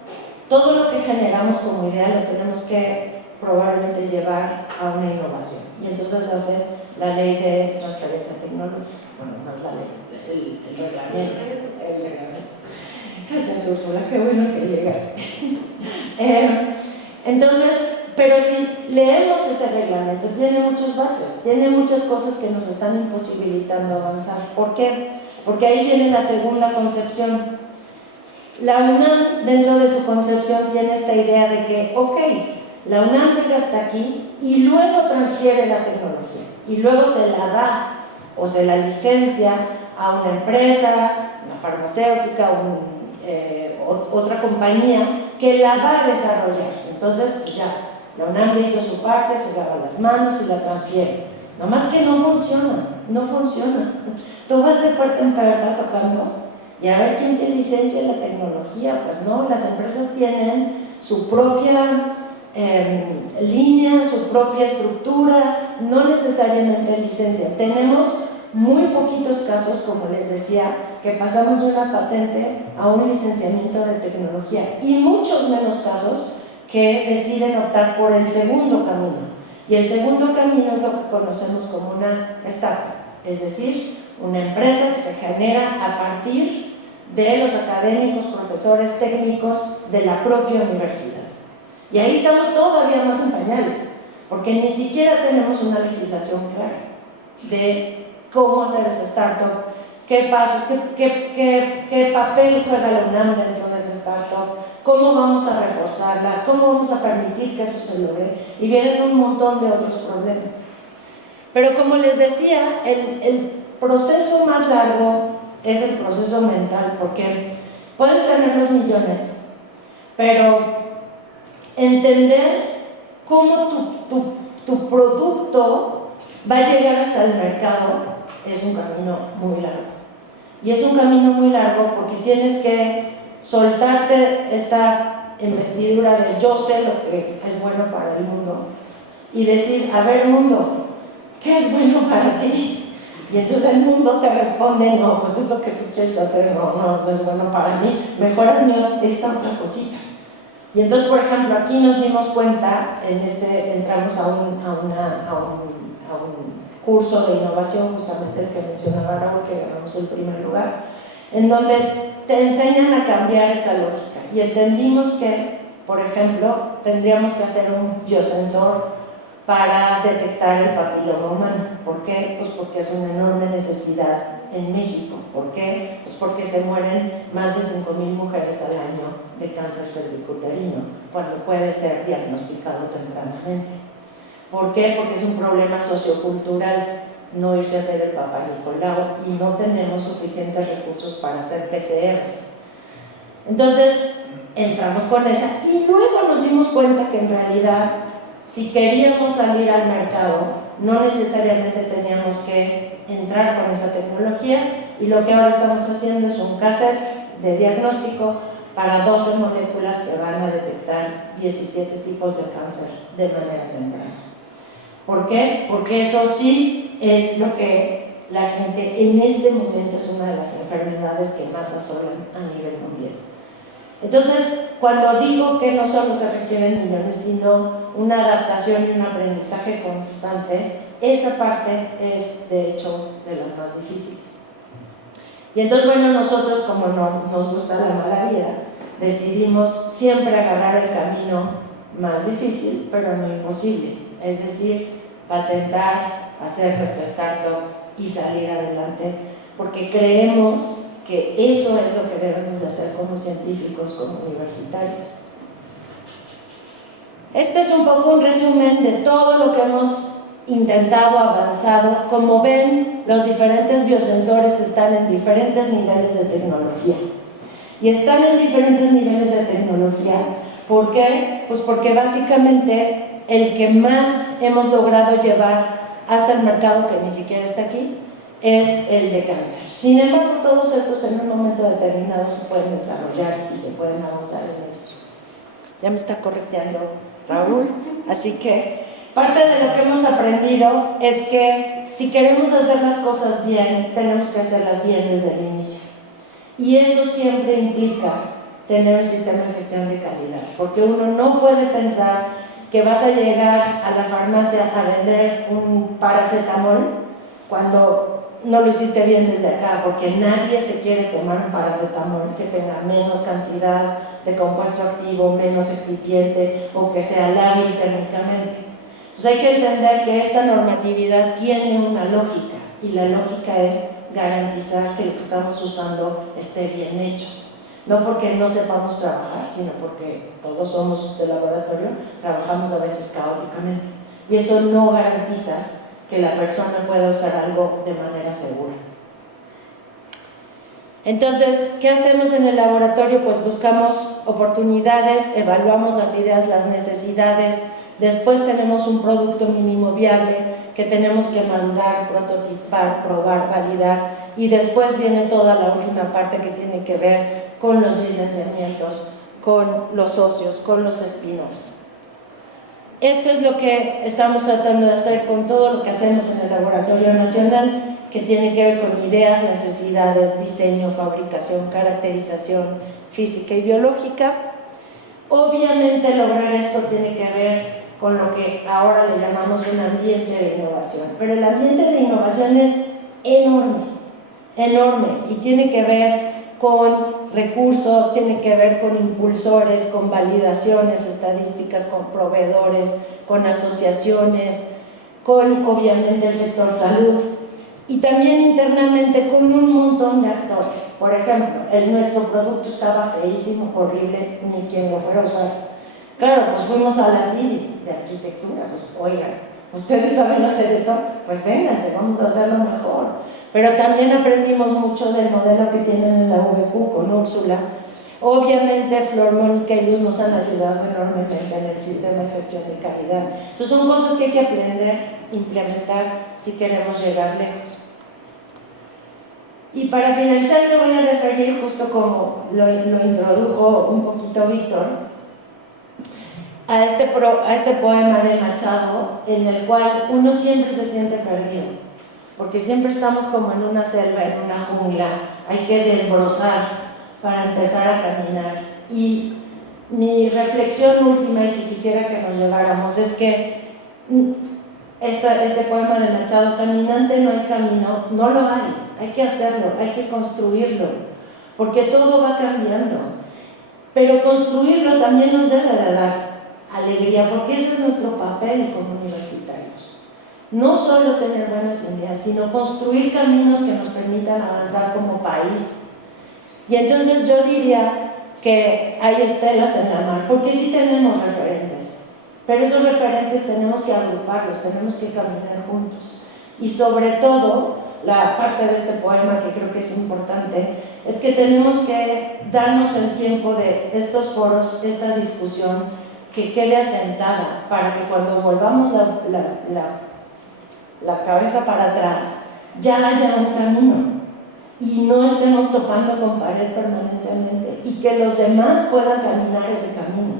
todo lo que generamos como idea lo tenemos que probablemente llevar a una innovación. Y entonces hace la ley de transferencia tecnológica, bueno, no es la ley, el reglamento. Gracias, Úrsula, qué bueno que llegaste. Entonces, pero si leemos ese reglamento, tiene muchos baches, tiene muchas cosas que nos están imposibilitando avanzar. ¿Por qué? Porque ahí viene la segunda concepción. La UNAM, dentro de su concepción, tiene esta idea de que, ok, la UNAM llega hasta aquí y luego transfiere la tecnología, y luego se la da o se la licencia a una empresa, una farmacéutica, otra compañía que la va a desarrollar. Entonces, pues ya, la UNAM ya hizo su parte, se lava las manos y la transfiere. Nada más que no funciona, no funciona. Tú vas de puerta en puerta tocando y a ver quién te licencia la tecnología. Pues no, las empresas tienen su propia línea, su propia estructura, no necesariamente licencia. Tenemos muy poquitos casos, como les decía, que pasamos de una patente a un licenciamiento de tecnología, y muchos menos casos que deciden optar por el segundo camino. Y el segundo camino es lo que conocemos como una startup, es decir, una empresa que se genera a partir de los académicos, profesores, técnicos de la propia universidad. Y ahí estamos todavía más en pañales, porque ni siquiera tenemos una legislación clara de cómo hacer esa startup, qué pasos, qué papel juega la UNAM dentro de esa startup, cómo vamos a reforzarla, cómo vamos a permitir que eso se logre, y vienen un montón de otros problemas. Pero como les decía, el proceso más largo es el proceso mental, porque puedes tener los millones, pero entender cómo tu producto va a llegar hasta el mercado es un camino muy largo. Y es un camino muy largo porque tienes que soltarte esta investidura de yo sé lo que es bueno para el mundo y decir, a ver mundo, ¿qué es bueno para ti? Y entonces el mundo te responde, no, pues eso que tú quieres hacer no es bueno para mí, mejor hazme esta otra cosita. Y entonces, por ejemplo, aquí nos dimos cuenta, entramos a un curso de innovación, justamente el que mencionaba Raúl, que ganamos el primer lugar, en donde te enseñan a cambiar esa lógica. Y entendimos que, por ejemplo, tendríamos que hacer un biosensor para detectar el papiloma humano. ¿Por qué? Pues porque es una enorme necesidad en México. ¿Por qué? Pues porque se mueren más de 5,000 mujeres al año de cáncer cervicuterino, cuando puede ser diagnosticado tempranamente. ¿Por qué? Porque es un problema sociocultural no irse a hacer el Papá Nicolau y no tenemos suficientes recursos para hacer PCRs. Entonces, entramos con esa y luego nos dimos cuenta que en realidad, si queríamos salir al mercado, no necesariamente teníamos que entrar con esa tecnología, y lo que ahora estamos haciendo es un cassette de diagnóstico para 12 moléculas que van a detectar 17 tipos de cáncer de manera temprana. ¿Por qué? Porque eso sí es lo que la gente en este momento es una de las enfermedades que más asolan a nivel mundial. Entonces, cuando digo que no solo se requieren millones, sino una adaptación y un aprendizaje constante, esa parte es, de hecho, de las más difíciles. Y entonces, bueno, nosotros, como no nos gusta la mala vida, decidimos siempre agarrar el camino más difícil, pero no imposible. Es decir, patentar, hacer nuestra startup y salir adelante, porque creemos que eso es lo que debemos de hacer como científicos, como universitarios. Este es un poco un resumen de todo lo que hemos intentado, avanzado. Como ven, los diferentes biosensores están en diferentes niveles de tecnología. Y están en diferentes niveles de tecnología. ¿Por qué? Pues porque básicamente el que más hemos logrado llevar hasta el mercado, que ni siquiera está aquí, es el de cáncer. Sin embargo, todos estos en un momento determinado se pueden desarrollar y se pueden avanzar en ellos. Ya me está correteando Raúl, así que parte de lo que hemos aprendido es que si queremos hacer las cosas bien, tenemos que hacerlas bien desde el inicio. Y eso siempre implica tener un sistema de gestión de calidad, porque uno no puede pensar que vas a llegar a la farmacia a vender un paracetamol cuando no lo hiciste bien desde acá, porque nadie se quiere tomar un paracetamol que tenga menos cantidad de compuesto activo, menos excipiente o que sea lábil térmicamente. Entonces hay que entender que esta normatividad tiene una lógica, y la lógica es garantizar que lo que estamos usando esté bien hecho. No porque no sepamos trabajar, sino porque todos somos de laboratorio, trabajamos a veces caóticamente. Y eso no garantiza que la persona pueda usar algo de manera segura. Entonces, ¿qué hacemos en el laboratorio? Pues buscamos oportunidades, evaluamos las ideas, las necesidades, después tenemos un producto mínimo viable que tenemos que mandar, prototipar, probar, validar, y después viene toda la última parte que tiene que ver con los licenciamientos, con los socios, con los spin-offs. Esto es lo que estamos tratando de hacer con todo lo que hacemos en el Laboratorio Nacional, que tiene que ver con ideas, necesidades, diseño, fabricación, caracterización física y biológica. Obviamente lograr esto tiene que ver con lo que ahora le llamamos un ambiente de innovación, pero el ambiente de innovación es enorme, enorme, y tiene que ver con recursos, tiene que ver con impulsores, con validaciones estadísticas, con proveedores, con asociaciones, con obviamente el sector salud, y también internamente con un montón de actores. Por ejemplo, nuestro producto estaba feísimo, horrible, ni quien lo fuera a usar. Claro, pues fuimos a la CIDI de arquitectura, pues oigan, ¿ustedes saben hacer eso? Pues vénganse, vamos a hacerlo mejor. Pero también aprendimos mucho del modelo que tienen en la VQ con Úrsula. Obviamente Flor, Mónica y Luz nos han ayudado enormemente en el sistema de gestión de calidad. Entonces son cosas que hay que aprender, implementar si queremos llegar lejos. Y para finalizar me voy a referir, justo como lo introdujo un poquito Víctor, a este poema de Machado, en el cual uno siempre se siente perdido, porque siempre estamos como en una selva, en una jungla, hay que desbrozar para empezar a caminar. Y mi reflexión última, y que quisiera que nos lleváramos, es que este poema de Machado, caminante no hay camino, no lo hay que hacerlo, hay que construirlo, porque todo va cambiando, pero construirlo también nos debe de dar alegría, porque ese es nuestro papel como universitarios. No solo tener buenas ideas, sino construir caminos que nos permitan avanzar como país. Y entonces yo diría que hay estelas en la mar, porque sí tenemos referentes, pero esos referentes tenemos que agruparlos, tenemos que caminar juntos. Y sobre todo, la parte de este poema que creo que es importante, es que tenemos que darnos el tiempo de estos foros, esta discusión, que quede asentada, para que cuando volvamos la cabeza para atrás, ya haya un camino y no estemos topando con pared permanentemente, y que los demás puedan caminar ese camino.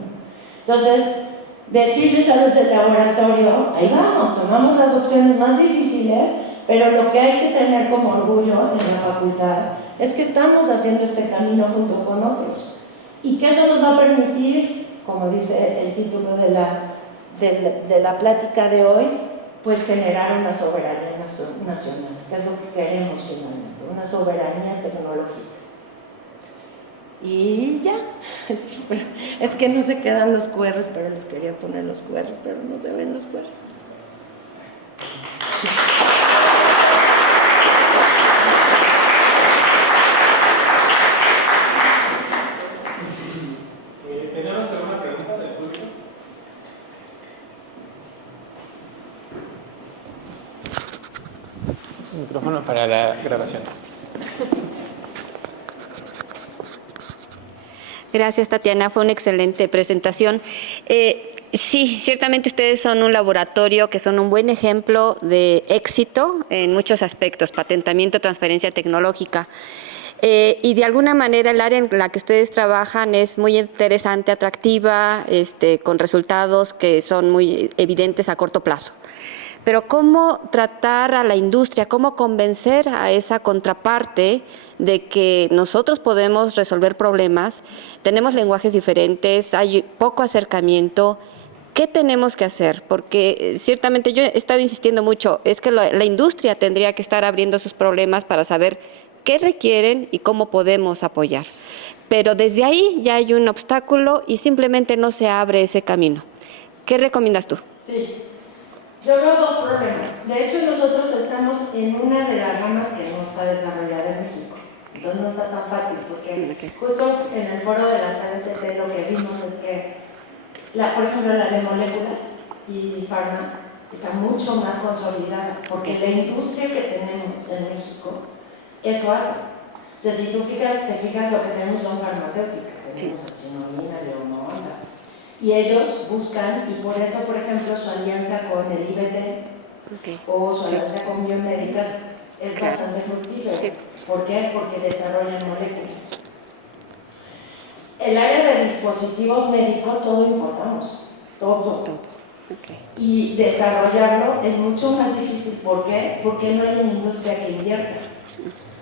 Entonces, decirles a los del laboratorio, ahí vamos, tomamos las opciones más difíciles, pero lo que hay que tener como orgullo en la facultad es que estamos haciendo este camino junto con otros, y que eso nos va a permitir, como dice el título de la plática de hoy, pues generar una soberanía nacional, que es lo que queremos finalmente, una soberanía tecnológica. Y ya, es que no se quedan los QRs, pero les quería poner los QRs, pero no se ven los QRs. ¿Tenemos alguna pregunta del público? El micrófono para la grabación. Gracias, Tatiana. Fue una excelente presentación. Sí, ciertamente ustedes son un laboratorio que son un buen ejemplo de éxito en muchos aspectos, patentamiento, transferencia tecnológica. Y de alguna manera el área en la que ustedes trabajan es muy interesante, atractiva, con resultados que son muy evidentes a corto plazo. pero cómo tratar a la industria, cómo convencer a esa contraparte de que nosotros podemos resolver problemas, tenemos lenguajes diferentes, hay poco acercamiento. ¿Qué tenemos que hacer? Porque ciertamente yo he estado insistiendo mucho, es que la industria tendría que estar abriendo sus problemas para saber qué requieren y cómo podemos apoyar. Pero desde ahí ya hay un obstáculo y simplemente no se abre ese camino. ¿Qué recomiendas tú? Sí, yo veo dos problemas. De hecho, nosotros estamos en una de las ramas que no está desarrollada en México. Entonces no está tan fácil, porque justo en el foro de la CNTP lo que vimos es que por ejemplo, la de moléculas y farma está mucho más consolidada, porque la industria que tenemos en México, eso hace. O sea, si tú te fijas lo que tenemos son farmacéuticas, tenemos Achinolina, Leomonda, y ellos buscan, y por eso, por ejemplo, su alianza con el IBT o su alianza con biomédicas es bastante fructífera. ¿Por qué? Porque desarrollan moléculas. El área de dispositivos médicos, todo importamos, todo. Y desarrollarlo es mucho más difícil. ¿Por qué? Porque no hay una industria que invierta.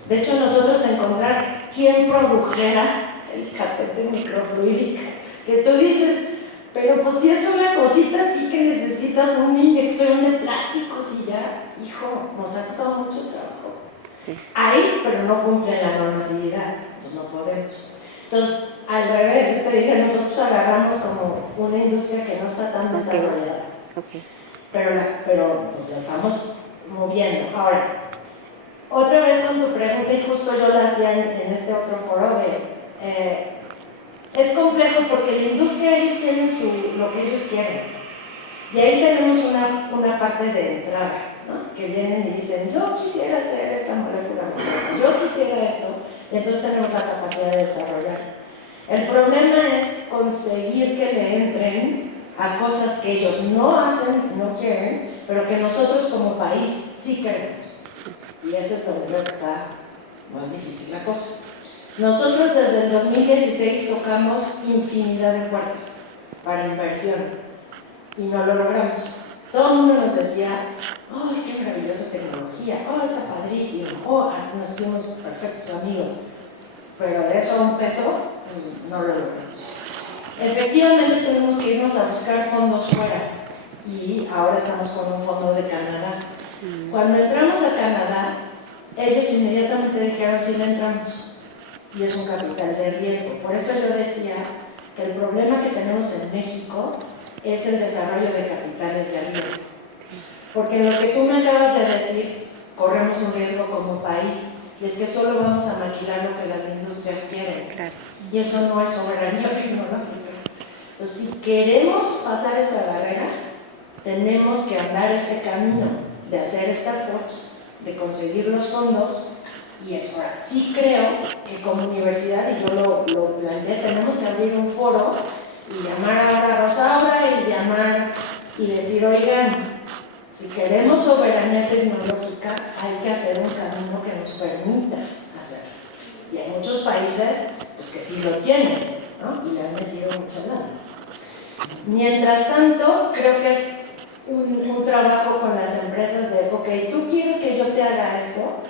De hecho, nosotros encontrar quién produjera el casete microfluídica, que tú dices, pero pues si es una cosita, sí que necesitas una inyección de plásticos y ya, hijo, nos ha costado mucho trabajo. Hay, pero no cumplen la normatividad, pues no podemos. Entonces, al revés, yo te dije, nosotros agarramos como una industria que no está tan desarrollada, pero pues la estamos moviendo. Ahora, otra vez con tu pregunta, y justo yo la hacía en este otro foro, es complejo porque la industria, ellos tienen lo que ellos quieren. Y ahí tenemos una parte de entrada, ¿no? Que vienen y dicen, yo quisiera hacer esta molécula, yo quisiera esto. Y entonces tenemos la capacidad de desarrollar. El problema es conseguir que le entren a cosas que ellos no hacen, no quieren, pero que nosotros como país sí queremos. Y eso es donde creo que está más difícil la cosa. Nosotros desde el 2016 tocamos infinidad de puertas para inversión y no lo logramos. Todo el mundo nos decía, ¡ay, qué maravillosa tecnología! ¡Oh, está padrísimo! ¡Oh, nos hicimos perfectos amigos! Pero de eso a un peso, no lo logramos. Efectivamente, tuvimos que irnos a buscar fondos fuera y ahora estamos con un fondo de Canadá. Cuando entramos a Canadá, ellos inmediatamente dijeron, sí, le entramos. Y es un capital de riesgo. Por eso yo decía que el problema que tenemos en México es el desarrollo de capitales de riesgo. Porque lo que tú me acabas de decir, corremos un riesgo como país, y es que solo vamos a maquilar lo que las industrias quieren. Y eso no es soberanía tecnológica. Entonces, si queremos pasar esa barrera, tenemos que andar este camino de hacer startups, de conseguir los fondos, y eso. Ahora, sí creo que como universidad, y yo lo planteé, tenemos que abrir un foro y llamar ahora a Rosaura y llamar y decir, oigan, si queremos soberanía tecnológica, hay que hacer un camino que nos permita hacerlo. Y hay muchos países pues, que sí lo tienen, ¿no? Y le han metido mucha lana. Mientras tanto, creo que es un trabajo con las empresas de, ok, tú quieres que yo te haga esto,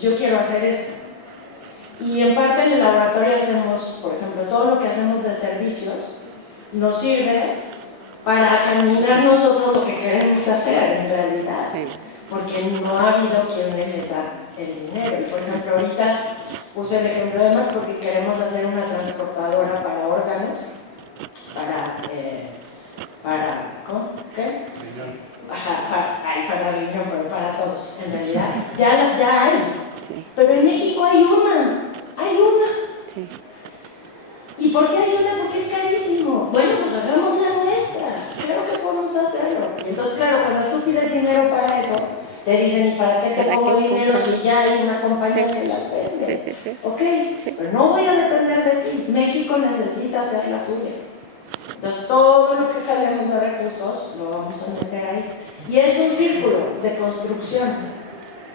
yo quiero hacer esto. Y en parte en el laboratorio hacemos, por ejemplo, todo lo que hacemos de servicios nos sirve para caminar nosotros lo que queremos hacer en realidad, porque no ha habido quien le meta el dinero. Y por ejemplo, ahorita puse el ejemplo de más porque queremos hacer una transportadora para órganos, ¿cómo? ¿Qué? Para riñón, pero para todos, en realidad. Ya hay. Pero en México hay una. Sí. ¿Y por qué hay una? Porque es carísimo. Bueno, pues hagamos la nuestra. Creo que podemos hacerlo. Y entonces, claro, cuando tú pides dinero para eso, te dicen, ¿y para qué te pongo dinero si ya hay una compañía que las vende? Sí. Ok, pero no voy a depender de ti. México necesita hacer la suya. Entonces, todo lo que jalemos de recursos lo vamos a meter ahí. Y es un círculo de construcción.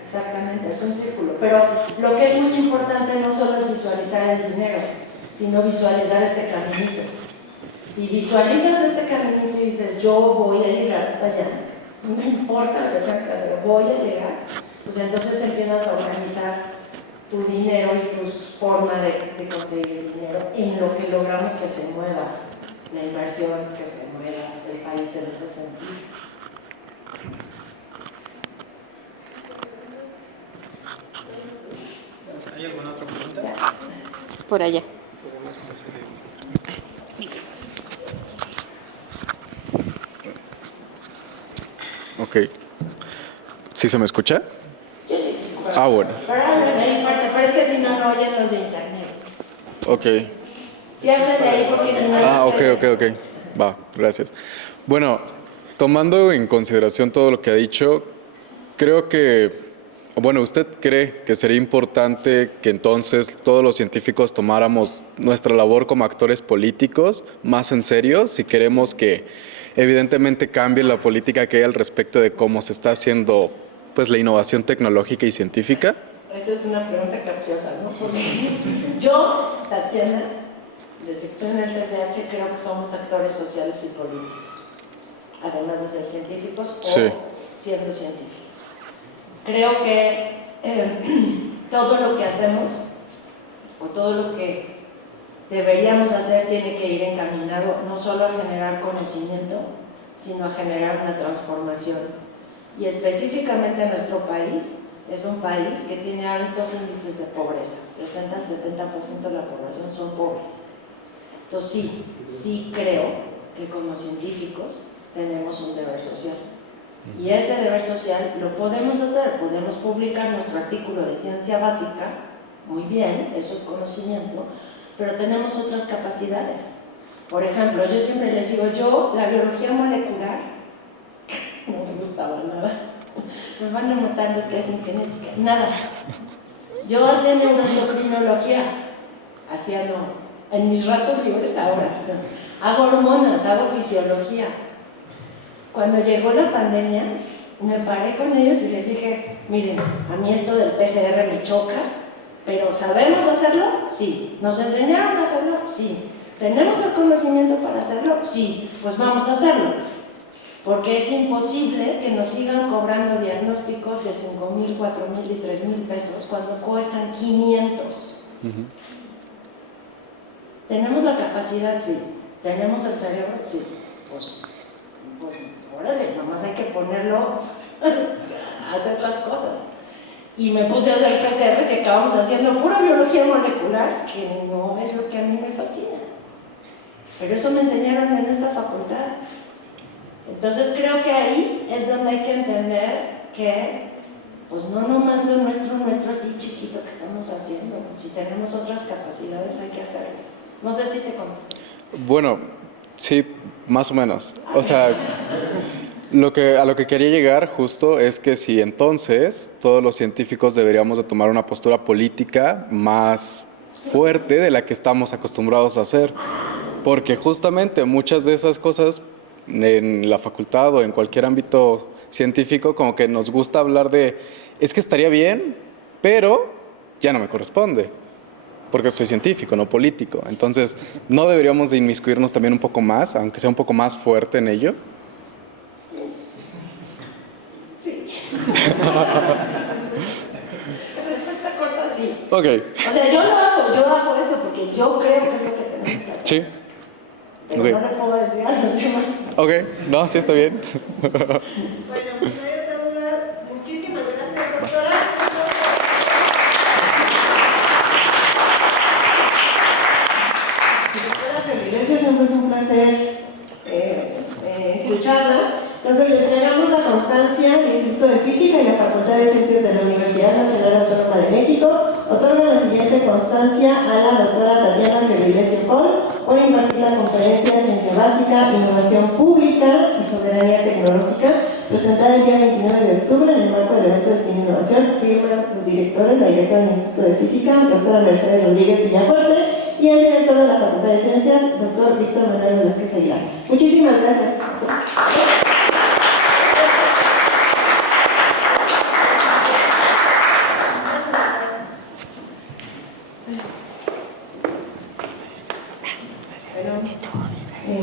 Exactamente, es un círculo. Pero lo que es muy importante no solo es visualizar el dinero, sino visualizar este caminito. Si visualizas este caminito y dices, yo voy a llegar hasta allá, no importa lo que tenga que hacer, voy a llegar, pues entonces empiezas a organizar tu dinero y tu forma de conseguir dinero en lo que logramos que se mueva la inversión, que se mueva el país en ese sentido. ¿Hay alguna otra pregunta? Por allá. Ok. ¿Sí se me escucha? Yo sí. Ah, bueno. Pero hablen de ahí fuerte, pero es que si no, no oyen los de internet. Ok. Sí, hablen de ahí porque si no... Ah, ok. Va, gracias. Bueno, tomando en consideración todo lo que ha dicho, creo que, bueno, ¿usted cree que sería importante que entonces todos los científicos tomáramos nuestra labor como actores políticos más en serio si queremos que evidentemente cambie la política que hay al respecto de cómo se está haciendo pues la innovación tecnológica y científica? Esta es una pregunta capciosa, ¿no? Porque yo, Tatiana, desde que estoy en el CCH, creo que somos actores sociales y políticos, además de ser científicos o Sí. siendo científicos. Creo que todo lo que hacemos o todo lo que deberíamos hacer tiene que ir encaminado no solo a generar conocimiento, sino a generar una transformación. Y específicamente nuestro país es un país que tiene altos índices de pobreza, 60 al 70% de la población son pobres. Entonces sí creo que como científicos tenemos un deber social. Y ese deber social lo podemos hacer, podemos publicar nuestro artículo de ciencia básica, muy bien, eso es conocimiento, pero tenemos otras capacidades. Por ejemplo, yo siempre les digo, la biología molecular, no me gustaba nada, me van a notar los que hacen genética, nada. Yo hacía neuroendocrinología, en mis ratos libres ahora, hago hormonas, hago fisiología. Cuando llegó la pandemia, me paré con ellos y les dije, miren, a mí esto del PCR me choca, pero ¿sabemos hacerlo? Sí. ¿Nos enseñaron a hacerlo? Sí. ¿Tenemos el conocimiento para hacerlo? Sí. Pues vamos a hacerlo. Porque es imposible que nos sigan cobrando diagnósticos de 5,000, 4,000 y 3,000 pesos cuando cuestan 500. ¿Tenemos la capacidad? Sí. ¿Tenemos el cerebro? Sí. Pues órale, nomás hay que ponerlo a hacer las cosas. Y me puse a hacer PCR y acabamos haciendo pura biología molecular, que no es lo que a mí me fascina. Pero eso me enseñaron en esta facultad. Entonces creo que ahí es donde hay que entender que, pues no nomás lo nuestro así chiquito que estamos haciendo. Si tenemos otras capacidades hay que hacerlas. No sé si te contesté. Bueno, sí, más o menos. O sea, a lo que quería llegar justo es que si entonces todos los científicos deberíamos de tomar una postura política más fuerte de la que estamos acostumbrados a hacer. Porque justamente muchas de esas cosas en la facultad o en cualquier ámbito científico como que nos gusta hablar de, es que estaría bien, pero ya no me corresponde. Porque soy científico, no político. Entonces, ¿no deberíamos de inmiscuirnos también un poco más, aunque sea un poco más fuerte en ello? Sí. Respuesta corta, sí. Ok. O sea, yo hago eso porque yo creo que es lo que tenemos que hacer. Sí. Pero Ok. no le puedo decir a los demás. Ok, no, sí está bien. Bueno, pues no hay otra duda. Muchísimas gracias, doctora. Siempre es un placer escucharla. Entonces, le entregamos la constancia al Instituto de Física y la Facultad de Ciencias de la Universidad Nacional Autónoma de México. Otorga la siguiente constancia a la doctora Tatiana Privilegio Paul por impartir la conferencia Ciencia Básica, Innovación Pública y Soberanía Tecnológica, presentada el día 29 de octubre en el marco del evento de Cine Innovación. Firman los directores, la directora del Instituto de Física, doctora Mercedes Rodríguez Villafuerte, y el director de la Facultad de Ciencias, doctor Víctor Manuel Velázquez Aguilar. Muchísimas gracias.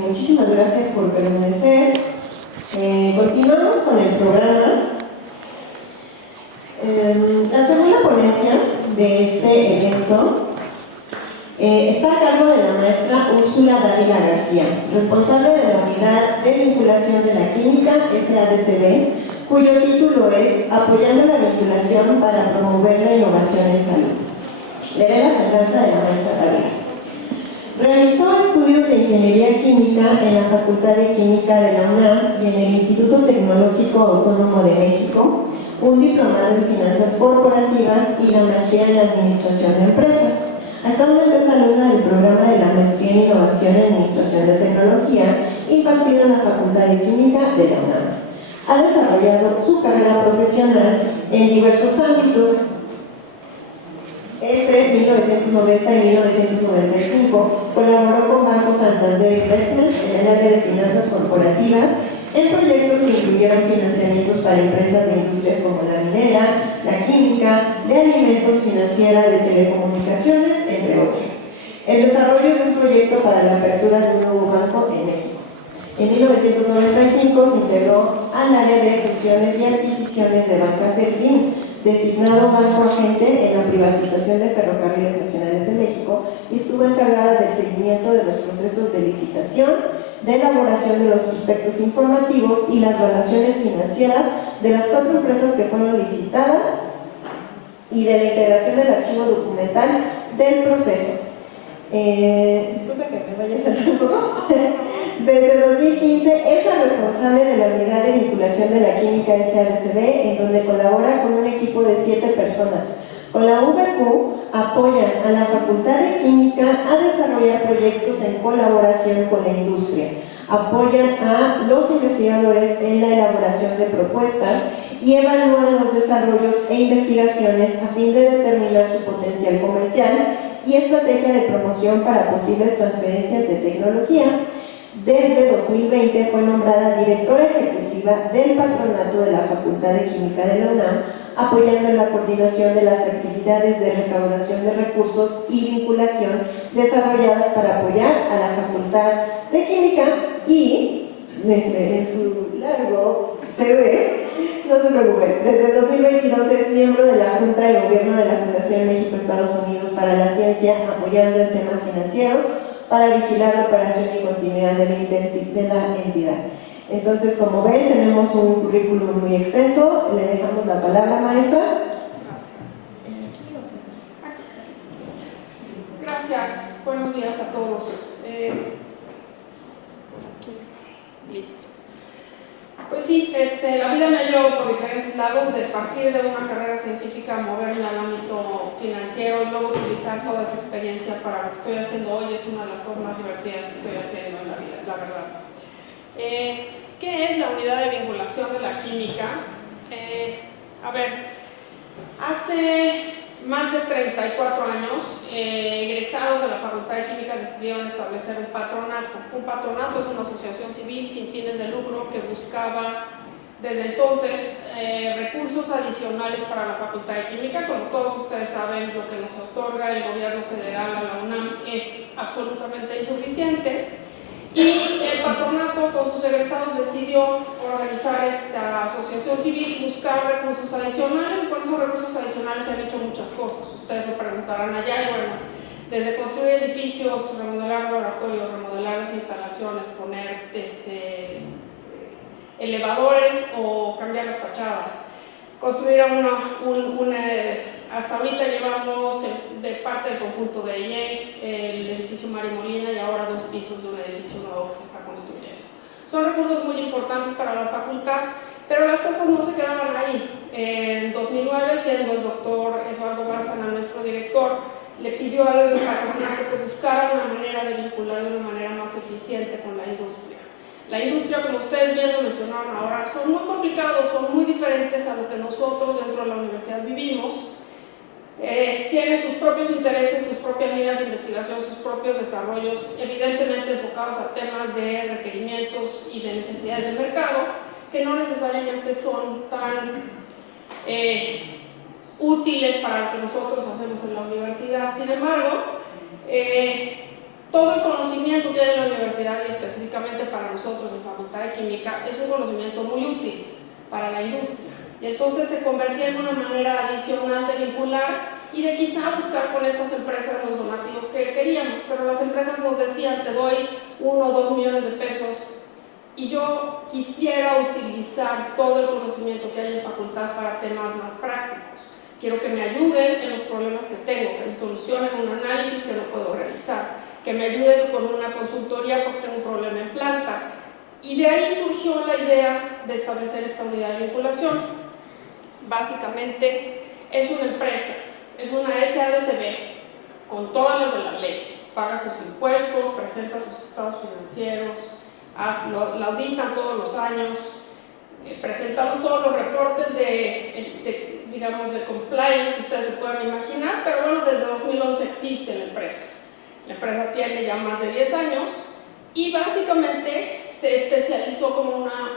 Muchísimas gracias por permanecer. Continuamos con el La segunda ponencia de este evento está a cargo de la maestra Úrsula Dávila García, responsable de la Unidad de Vinculación de la Química SADCB, cuyo título es Apoyando la vinculación para promover la innovación en salud. Leeré la semblanza de la maestra Dávila. Realizó estudios de Ingeniería Química en la Facultad de Química de la UNAM y en el Instituto Tecnológico Autónomo de México, un diplomado en Finanzas Corporativas y la maestría en Administración de Empresas. Actualmente es alumna del programa de la Maestría en Innovación en Administración de Tecnología, impartido en la Facultad de Química de la UNAM. Ha desarrollado su carrera profesional en diversos ámbitos. Entre 1990 y 1995 colaboró con Banco Santander Investment en el área de finanzas corporativas en proyectos que incluyeron financiamientos para empresas de industrias como la minera, la química, de alimentos, financiera, de telecomunicaciones, entre otros. El desarrollo de un proyecto para la apertura de un nuevo banco en México. En 1995 se integró al área de fusiones y adquisiciones de Banca Servín, designado banco agente en la privatización de Ferrocarriles Nacionales de México, y estuvo encargada del seguimiento de los procesos de licitación, de elaboración de los prospectos informativos y las evaluaciones financieras de las 4 empresas que fueron licitadas y de la integración del archivo documental del proceso. Disculpe que me vaya a saltar un poco. Desde 2015 es la responsable de la Unidad de Vinculación de la Química SADCB, en donde colabora con un equipo de 7 personas. Con la VQ apoyan a la Facultad de Química a desarrollar proyectos en colaboración con la industria. Apoyan a los investigadores en la elaboración de propuestas y evalúan los desarrollos e investigaciones a fin de determinar su potencial comercial y estrategia de promoción para posibles transferencias de tecnología. Desde 2020 fue nombrada directora ejecutiva del patronato de la Facultad de Química de la UNAM, apoyando en la coordinación de las actividades de recaudación de recursos y vinculación desarrolladas para apoyar a la Facultad de Química y, desde su largo CV, no se preocupen, desde 2022 es miembro de la Junta de Gobierno de la Fundación México-Estados Unidos para la Ciencia, apoyando en temas financieros para vigilar la operación y continuidad de la entidad. Entonces, como ven, tenemos un currículum muy extenso. Le dejamos la palabra, maestra. Gracias. Buenos días a todos. Listo. Pues sí, la vida me ha llevado por diferentes lados, de partir de una carrera científica, moverme al ámbito financiero y luego utilizar toda esa experiencia para lo que estoy haciendo hoy. Es una de las cosas más divertidas que estoy haciendo en la vida, la verdad. ¿Qué es la unidad de vinculación de la química? A ver, hace más de 34 años, egresados de la Facultad de Química decidieron establecer un patronato. Un patronato es una asociación civil sin fines de lucro que buscaba desde entonces recursos adicionales para la Facultad de Química. Como todos ustedes saben, lo que nos otorga el gobierno federal a la UNAM es absolutamente insuficiente. Y el patronato con sus egresados decidió organizar esta asociación civil y buscar recursos adicionales. Con esos recursos adicionales se han hecho muchas cosas. Ustedes me preguntarán allá y bueno, desde construir edificios, remodelar laboratorios, remodelar las instalaciones, poner elevadores o cambiar las fachadas. Construir hasta ahorita llevamos de parte del conjunto de IE, el edificio Mario Molina y ahora 2 pisos de un edificio nuevo que se está construyendo. Son recursos muy importantes para la facultad, pero las cosas no se quedaban ahí. En 2009, siendo el doctor Eduardo Bárcena nuestro director, le pidió al patronato que buscara una manera de vincular de una manera más eficiente con la industria. La industria, como ustedes bien lo mencionaron ahora, son muy complicados, son muy diferentes a lo que nosotros dentro de la universidad vivimos. Tiene sus propios intereses, sus propias líneas de investigación, sus propios desarrollos, evidentemente enfocados a temas de requerimientos y de necesidades del mercado, que no necesariamente son tan útiles para lo que nosotros hacemos en la universidad. Sin embargo, todo el conocimiento que hay en la universidad, y específicamente para nosotros en Facultad de Química, es un conocimiento muy útil para la industria. Y entonces se convertía en una manera adicional de vincular y de quizá buscar con estas empresas los donativos que queríamos, pero las empresas nos decían, te doy 1 o 2 millones de pesos, y yo quisiera utilizar todo el conocimiento que hay en facultad para temas más prácticos. Quiero que me ayuden en los problemas que tengo, que me solucionen un análisis que no puedo realizar, que me ayuden con una consultoría porque tengo un problema en planta. Y de ahí surgió la idea de establecer esta unidad de vinculación. Básicamente es una empresa, es una SADCB con todas las de la ley, paga sus impuestos, presenta sus estados financieros, la auditan todos los años, presentamos todos los reportes de, digamos, de compliance que ustedes se puedan imaginar, pero bueno, desde 2011 existe la empresa. La empresa tiene ya más de 10 años y básicamente se especializó como una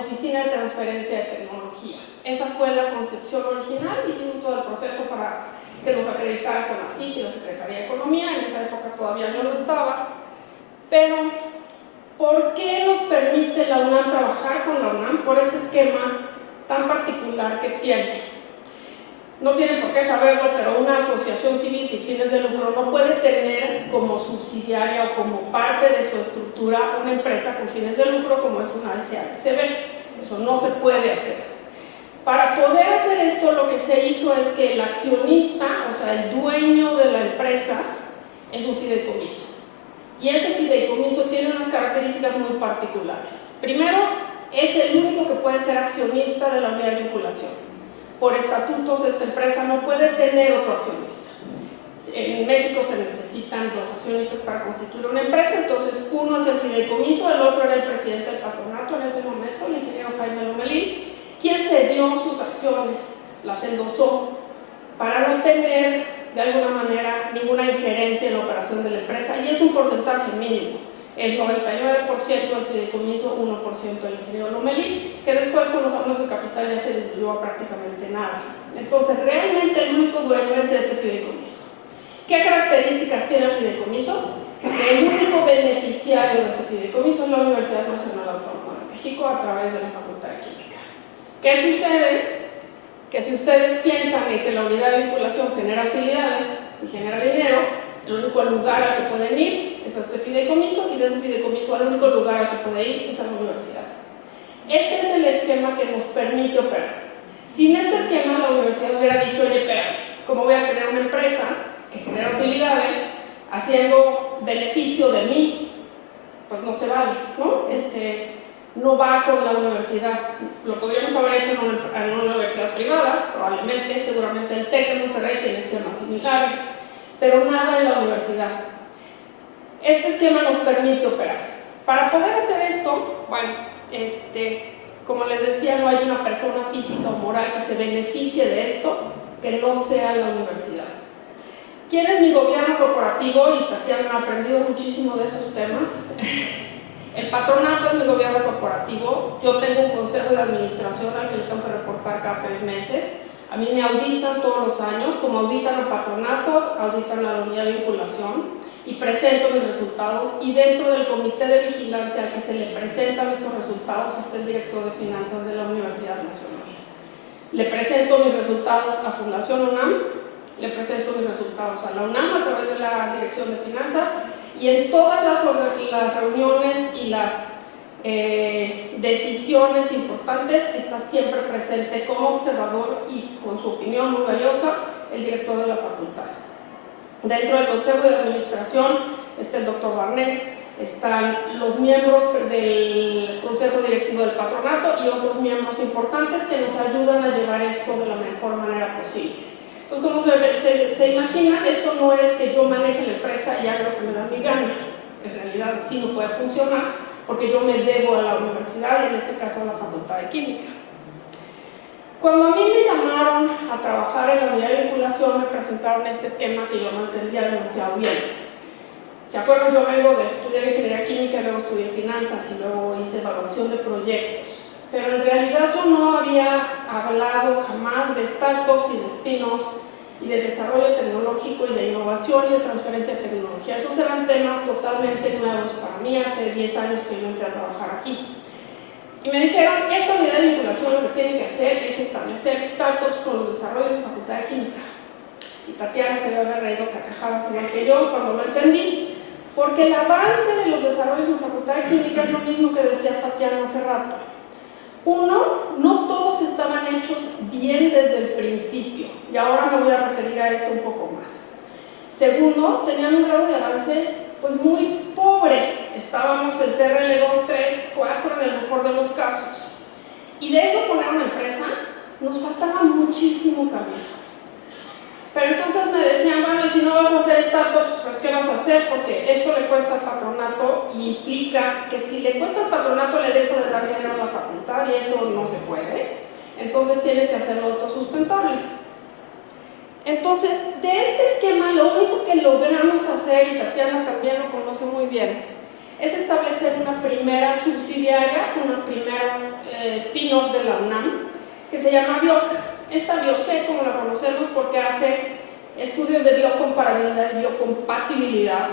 oficina de transferencia de tecnología. Esa fue la concepción original, hicimos todo el proceso para que nos acreditara con la CIT y la Secretaría de Economía, en esa época todavía no lo estaba, pero ¿por qué nos permite la UNAM trabajar con la UNAM por este esquema tan particular que tiene? No tienen por qué saberlo, pero una asociación civil sin fines de lucro no puede tener como subsidiaria o como parte de su estructura una empresa con fines de lucro como es una SADCB. Eso no se puede hacer. Para poder hacer esto, lo que se hizo es que el accionista, o sea, el dueño de la empresa, es un fideicomiso. Y ese fideicomiso tiene unas características muy particulares. Primero, es el único que puede ser accionista de la unidad de vinculación. Por estatutos, esta empresa no puede tener otro accionista. En México se necesitan 2 accionistas para constituir una empresa, entonces uno es el fideicomiso, el otro era el presidente del patronato en ese momento, el ingeniero Jaime Lomelí, quien cedió sus acciones, las endosó, para no tener de alguna manera ninguna injerencia en la operación de la empresa, y es un porcentaje mínimo. El 99% del fideicomiso, 1% del ingeniero Lomelí, que después con los abonos de capital ya se diluyó a prácticamente nada. Entonces, realmente el único dueño es este fideicomiso. ¿Qué características tiene el fideicomiso? El único beneficiario de ese fideicomiso es la Universidad Nacional Autónoma de México a través de la Facultad de Química. ¿Qué sucede? Que si ustedes piensan en que la unidad de vinculación genera utilidades y genera dinero, el único lugar al que pueden ir es a este fideicomiso, y de ese fideicomiso el único lugar al que puede ir es a la universidad. Este es el esquema que nos permite operar. Sin este esquema, la universidad hubiera dicho, oye, espérame, ¿cómo voy a tener una empresa que genera utilidades haciendo beneficio de mí? Pues no se vale, ¿no? No va con la universidad. Lo podríamos haber hecho en una universidad privada, probablemente, seguramente el TEC de Monterrey tiene esquemas similares, pero nada en la universidad. Este esquema nos permite operar. Para poder hacer esto, bueno, como les decía, no hay una persona física o moral que se beneficie de esto que no sea la universidad. ¿Quién es mi gobierno corporativo? Y Tatiana ha aprendido muchísimo de esos temas. El patronato es mi gobierno corporativo. Yo tengo un consejo de administración al que le tengo que reportar cada 3 meses. A mí me auditan todos los años, como auditan al patronato, auditan a la unidad de vinculación, y presento mis resultados, y dentro del comité de vigilancia al que se le presentan estos resultados está el director de finanzas de la Universidad Nacional. Le presento mis resultados a Fundación UNAM, le presento mis resultados a la UNAM a través de la Dirección de Finanzas, y en todas las reuniones y las decisiones importantes está siempre presente como observador y con su opinión muy valiosa el director de la facultad. Dentro del Consejo de Administración está el doctor Barnés, están los miembros del Consejo Directivo del Patronato y otros miembros importantes que nos ayudan a llevar esto de la mejor manera posible. Entonces, como se imaginan, esto no es que yo maneje la empresa y haga lo que me da mi gana. En realidad así no puede funcionar, porque yo me debo a la universidad y en este caso a la Facultad de Química. Cuando a mí me llamaron a trabajar en la unidad de vinculación, me presentaron este esquema que yo no entendía demasiado bien. ¿Se acuerdan? Yo vengo de estudiar ingeniería química, luego estudié finanzas y luego hice evaluación de proyectos. Pero en realidad yo no había hablado jamás de startups y de spin-offs y de desarrollo tecnológico y de innovación y de transferencia de tecnología. Esos eran temas totalmente nuevos para mí, hace 10 años que yo entré a trabajar aquí. Y me dijeron, esta unidad de vinculación lo que tiene que hacer es establecer startups con los desarrollos de Facultad de Química. Y Tatiana se debe haber reído carcajadas igual que yo cuando lo entendí, porque el avance de los desarrollos en Facultad de Química es lo mismo que decía Tatiana hace rato. Uno, no todos estaban hechos bien desde el principio, y ahora me voy a referir a esto un poco más. Segundo, tenían un grado de avance pues muy pobre, estábamos en TRL 2, 3, 4 en el mejor de los casos. Y de eso poner una empresa, nos faltaba muchísimo camino. Pero entonces me decían, bueno, y si no vas a hacer startups, pues ¿qué vas a hacer? Porque esto le cuesta al patronato y implica que si le cuesta al patronato le dejo de dar dinero a la facultad y eso no se puede. Entonces tienes que hacerlo autosustentable. Entonces, de este esquema, lo único que logramos hacer, y Tatiana también lo conoce muy bien, es establecer una primera subsidiaria, una primera spin-off de la UNAM, que se llama BIOC. Esta BIOC, como la conocemos, porque hace estudios de biocompatibilidad y biocompatibilidad,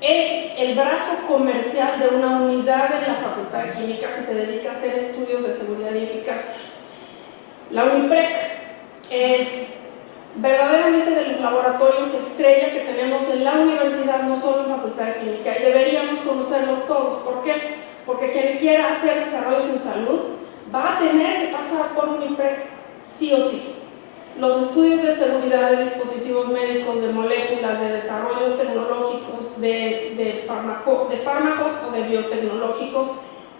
es el brazo comercial de una unidad en la Facultad de Química que se dedica a hacer estudios de seguridad y eficacia. La UNIPREC es verdaderamente de los laboratorios estrella que tenemos en la universidad, no solo en la Facultad de Química, y deberíamos conocerlos todos. ¿Por qué? Porque quien quiera hacer desarrollos en salud va a tener que pasar por UNIPREC, sí o sí. Los estudios de seguridad de dispositivos médicos, de moléculas, de desarrollos tecnológicos, de fármacos o de biotecnológicos,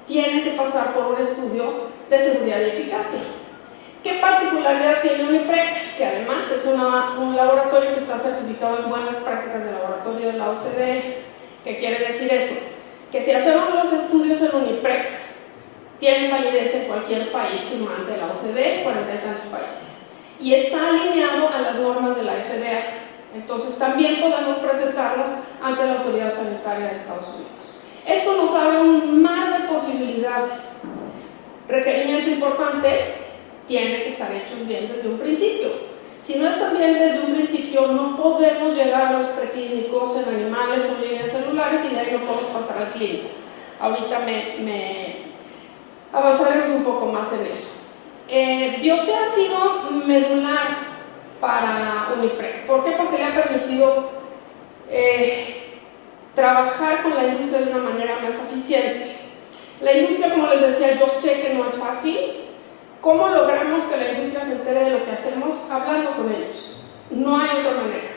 tienen que pasar por un estudio de seguridad y eficacia. ¿Qué particularidad tiene UNIPREC? Que además es un laboratorio que está certificado en buenas prácticas de laboratorio de la OCDE. ¿Qué quiere decir eso? Que si hacemos los estudios en UNIPREC, tienen validez en cualquier país firmante de la OCDE, 40 y tantos países. Y está alineado a las normas de la FDA. Entonces también podemos presentarnos ante la Autoridad Sanitaria de Estados Unidos. Esto nos abre un mar de posibilidades. Requerimiento importante: tienen que estar hechos bien desde un principio. Si no están bien desde un principio, no podemos llegar a los preclínicos en animales o en líneas celulares y de ahí no podemos pasar al clínico. Ahorita avanzaremos un poco más en eso. BIOC ha sido medular para UNIPREC. ¿Por qué? Porque le ha permitido trabajar con la industria de una manera más eficiente. La industria, como les decía, yo sé que no es fácil. ¿Cómo logramos que la industria se entere de lo que hacemos? Hablando con ellos. No hay otra manera.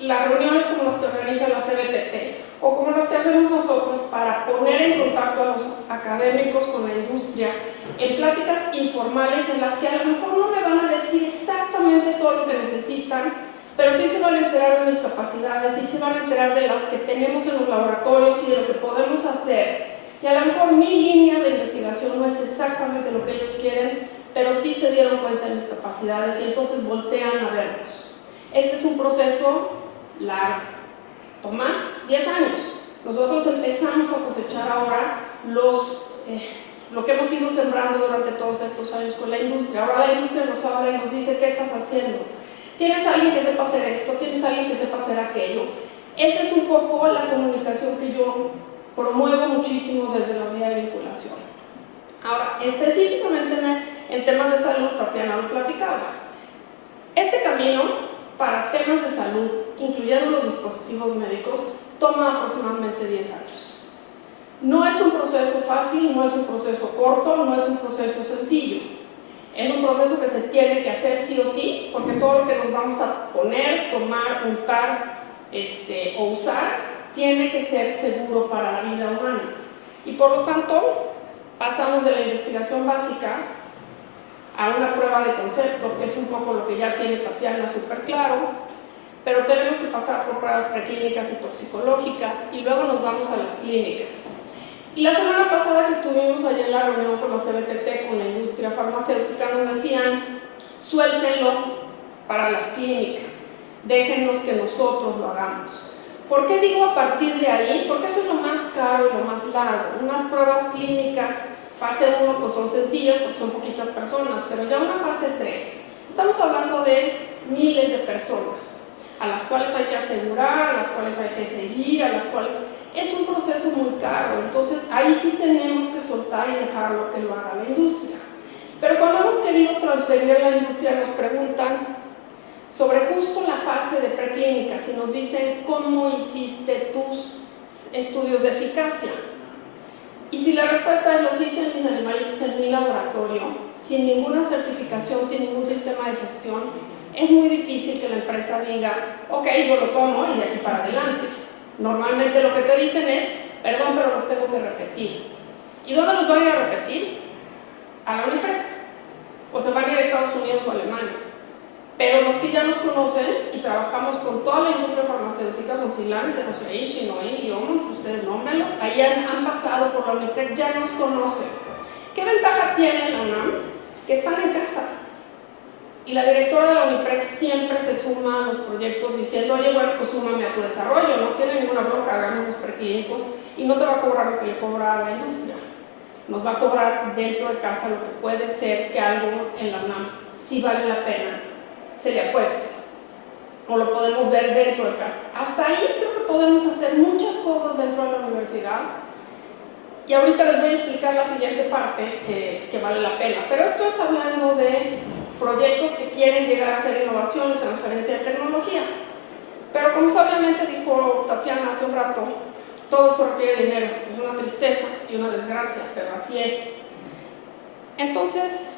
Las reuniones como las que organiza la CBTT o como las que hacemos nosotros para poner en contacto a los académicos con la industria en pláticas informales en las que a lo mejor no me van a decir exactamente todo lo que necesitan, pero sí se van a enterar de mis capacidades, sí se van a enterar de lo que tenemos en los laboratorios y de lo que podemos hacer. Y a lo mejor mi línea de investigación no es exactamente lo que ellos quieren, pero sí se dieron cuenta de mis capacidades y entonces voltean a vernos. Este es un proceso largo, toma 10 años. Nosotros empezamos a cosechar ahora lo que hemos ido sembrando durante todos estos años con la industria. Ahora la industria nos habla y nos dice: ¿qué estás haciendo? ¿Tienes alguien que sepa hacer esto? ¿Tienes alguien que sepa hacer aquello? Esa es un poco la comunicación que yo promuevo muchísimo desde la unidad de vinculación. Ahora, específicamente en temas de salud, Tatiana lo platicaba. Este camino para temas de salud, incluyendo los dispositivos médicos, toma aproximadamente 10 años. No es un proceso fácil, no es un proceso corto, no es un proceso sencillo. Es un proceso que se tiene que hacer sí o sí, porque todo lo que nos vamos a poner, tomar, untar o usar tiene que ser seguro para la vida humana. Y por lo tanto, pasamos de la investigación básica a una prueba de concepto, que es un poco lo que ya tiene Tatiana súper claro, pero tenemos que pasar por pruebas preclínicas y toxicológicas y luego nos vamos a las clínicas. Y la semana pasada que estuvimos allá en la reunión con la CBTT, con la industria farmacéutica, nos decían: suéltenlo para las clínicas, déjennos que nosotros lo hagamos. ¿Por qué digo a partir de ahí? Porque eso es lo más caro y lo más largo. Unas pruebas clínicas fase 1 pues son sencillas porque son poquitas personas, pero ya una fase 3, estamos hablando de miles de personas a las cuales hay que asegurar, a las cuales hay que seguir, a las cuales es un proceso muy caro, entonces ahí sí tenemos que soltar y dejarlo que lo haga la industria. Pero cuando hemos querido transferir a la industria nos preguntan sobre justo la fase de preclínica, si nos dicen cómo hiciste tus estudios de eficacia. Y si la respuesta es los hice en mis animalitos en mi laboratorio, sin ninguna certificación, sin ningún sistema de gestión, es muy difícil que la empresa diga, ok, yo lo tomo y de aquí para adelante. Normalmente lo que te dicen es, perdón, pero los tengo que repetir. ¿Y dónde los van a ir a repetir? A la UNIPREC. O se van a ir a Estados Unidos o Alemania. Pero los que ya nos conocen y trabajamos con toda la industria farmacéutica, con Silans, Joseín, Chinoí, Lyon, ustedes nómbrenlos, ahí han pasado por la UNIPREC, ya nos conocen. ¿Qué ventaja tiene la UNAM? Que están en casa. Y la directora de la UNIPREC siempre se suma a los proyectos diciendo, oye, bueno, pues súmame a tu desarrollo, no tiene ninguna bronca, hagamos los preclínicos y no te va a cobrar lo que le cobra a la industria. Nos va a cobrar dentro de casa lo que puede ser que algo en la UNAM sí vale la pena, se le apueste. O lo podemos ver dentro de casa. Hasta ahí creo que podemos hacer muchas cosas dentro de la universidad. Y ahorita les voy a explicar la siguiente parte que vale la pena. Pero esto es hablando de proyectos que quieren llegar a ser innovación y transferencia de tecnología. Pero como sabiamente dijo Tatiana hace un rato, todo esto requiere dinero. Es una tristeza y una desgracia, pero así es. Entonces,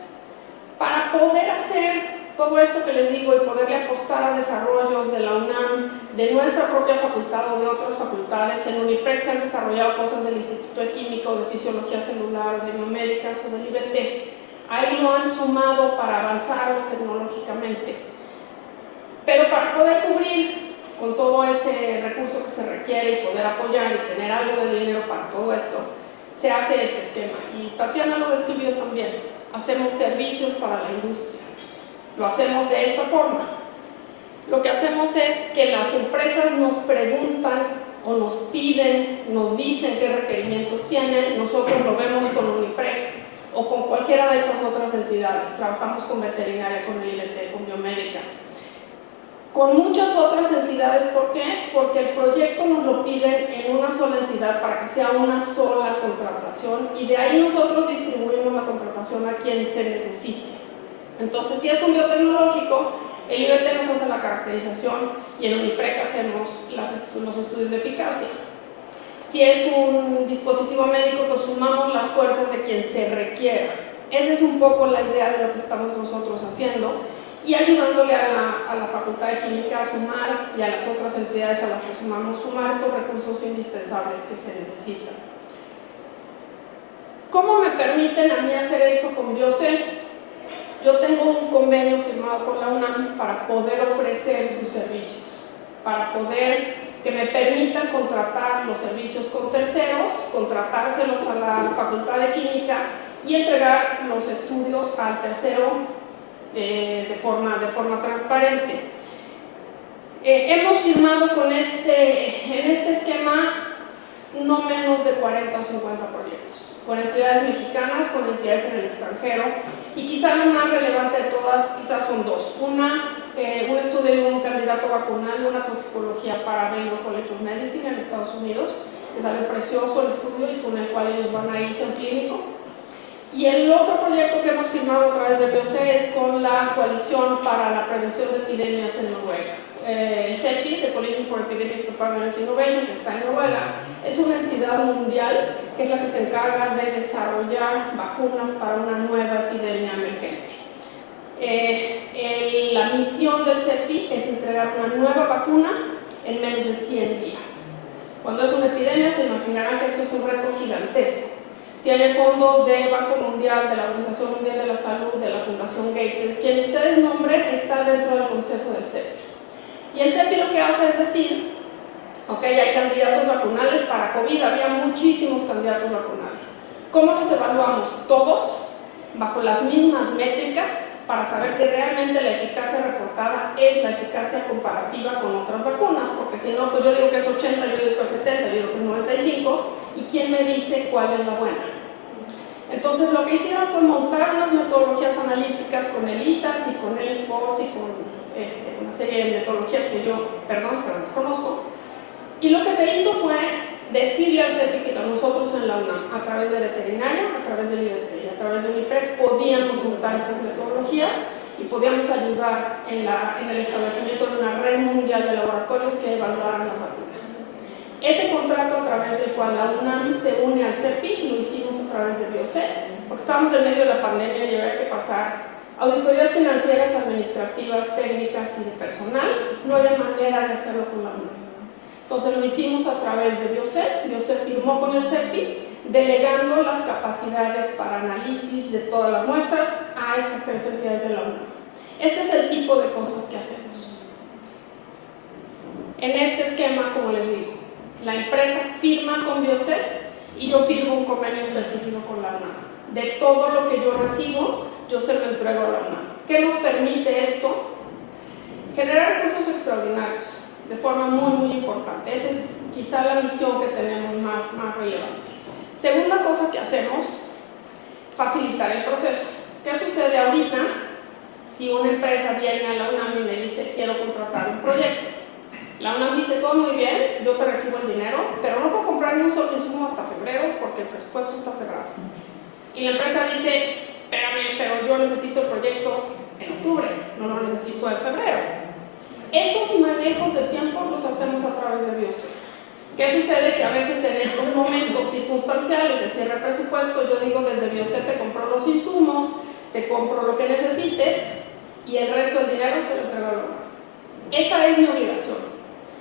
para poder hacer todo esto que les digo y poderle apostar a desarrollos de la UNAM, de nuestra propia facultad o de otras facultades, en UNIPREC se han desarrollado cosas del Instituto de Química o de Fisiología Celular, de Biomédicas o del IBT. Ahí lo han sumado para avanzar tecnológicamente. Pero para poder cubrir con todo ese recurso que se requiere y poder apoyar y tener algo de dinero para todo esto, se hace este esquema. Y Tatiana lo describió también. Hacemos servicios para la industria. Lo hacemos de esta forma. Lo que hacemos es que las empresas nos preguntan o nos piden, nos dicen qué requerimientos tienen, nosotros lo vemos con UNIPREC o con cualquiera de estas otras entidades. Trabajamos con veterinaria, con el IBT, con biomédicas, con muchas otras entidades. ¿Por qué? Porque el proyecto nos lo piden en una sola entidad para que sea una sola contratación y de ahí nosotros distribuimos la contratación a quien se necesite. Entonces, si es un biotecnológico, el IBT nos hace la caracterización y en UNIPREC hacemos los estudios de eficacia. Si es un dispositivo médico, pues sumamos las fuerzas de quien se requiera. Esa es un poco la idea de lo que estamos nosotros haciendo y ayudándole a la Facultad de Química a sumar y a las otras entidades a las que sumamos, sumar estos recursos indispensables que se necesitan. ¿Cómo me permiten a mí hacer esto con Biocel? Yo tengo un convenio firmado con la UNAM para poder ofrecer sus servicios, para poder que me permitan contratar los servicios con terceros, contratárselos a la Facultad de Química y entregar los estudios al tercero de forma transparente. Hemos firmado en este esquema no menos de 40 o 50 proyectos, con entidades mexicanas, con entidades en el extranjero, y quizá la más relevante de todas, quizás son dos. Un estudio de un candidato vacunal, una toxicología para Baylor College of Medicine en Estados Unidos, que sale precioso el estudio y con el cual ellos van a irse a un clínico. Y el otro proyecto que hemos firmado a través de BioC es con la Coalición para la Prevención de Epidemias en Noruega. El CEPI, the Coalition for Epidemic Preparedness Innovation, que está en Noruega, es una entidad mundial que es la que se encarga de desarrollar vacunas para una nueva epidemia emergente. La misión del CEPI es entregar una nueva vacuna en menos de 100 días. Cuando es una epidemia, se imaginarán que esto es un reto gigantesco. Tiene fondos del Banco Mundial, de la Organización Mundial de la Salud, de la Fundación Gates. Quien ustedes nombren está dentro del consejo del CEPI. Y el CEPI lo que hace es decir, ok, hay candidatos vacunales para COVID, había muchísimos candidatos vacunales. ¿Cómo los evaluamos? Todos, bajo las mismas métricas, para saber que realmente la eficacia reportada es la eficacia comparativa con otras vacunas, porque si no, pues yo digo que es 80, yo digo que es 70, yo digo que es 95, ¿y quién me dice cuál es la buena? Entonces lo que hicieron fue montar unas metodologías analíticas con el ISAS y con el SPORTS y con una serie de metodologías que yo, perdón, pero desconozco. Y lo que se hizo fue decirle al CEPI que nosotros en la UNAM, a través de veterinaria, a través del IDT y a través de UNIPRED, podíamos montar estas metodologías y podíamos ayudar en el establecimiento de una red mundial de laboratorios que evaluaran las vacunas. Ese contrato a través del cual la UNAM se une al CEPI lo hicimos a través de Biocet, porque estábamos en medio de la pandemia y había que pasar auditorías financieras, administrativas, técnicas y de personal. No había manera de hacerlo con la UNAM. Entonces lo hicimos a través de Biocet. Biocet firmó con el CEPI, delegando las capacidades para análisis de todas las muestras a estas tres entidades de la UNAM. Este es el tipo de cosas que hacemos. En este esquema, como les digo, la empresa firma con Biocet y yo firmo un convenio específico con la UNAM. De todo lo que yo recibo, yo se lo entrego a la UNAM. ¿Qué nos permite esto? Generar recursos extraordinarios de forma muy importante. Esa es quizá la misión que tenemos más relevante. Segunda cosa que hacemos, facilitar el proceso. ¿Qué sucede ahorita si una empresa viene a la UNAM y me dice quiero contratar un proyecto? La UNAM dice todo muy bien, yo te recibo el dinero, pero no puedo comprar ni un solo insumo hasta febrero porque el presupuesto está cerrado. Y la empresa dice, espérame, pero yo necesito el proyecto en octubre, no lo necesito en febrero. Esos manejos de tiempo los hacemos a través de Biocet. ¿Qué sucede? Que a veces en estos momentos circunstanciales de cierre de presupuesto, yo digo desde Biocet te compro los insumos, te compro lo que necesites y el resto del dinero se lo entrego a la UNAM. Esa es mi obligación.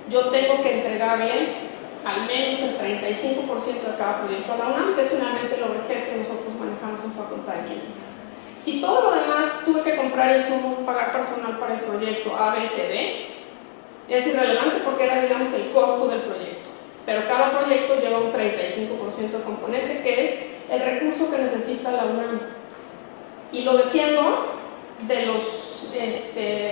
Yo tengo que entregarle al menos el 35% de cada proyecto a la UNAM, que es finalmente el overhead que nosotros manejamos en Facultad de Química. Si todo lo demás tuve que comprar insumos, pagar personal para el proyecto A, B, C, D, es irrelevante porque era, digamos, el costo del proyecto. Pero cada proyecto lleva un 35% de componente, que es el recurso que necesita la UNAM. Y lo defiendo de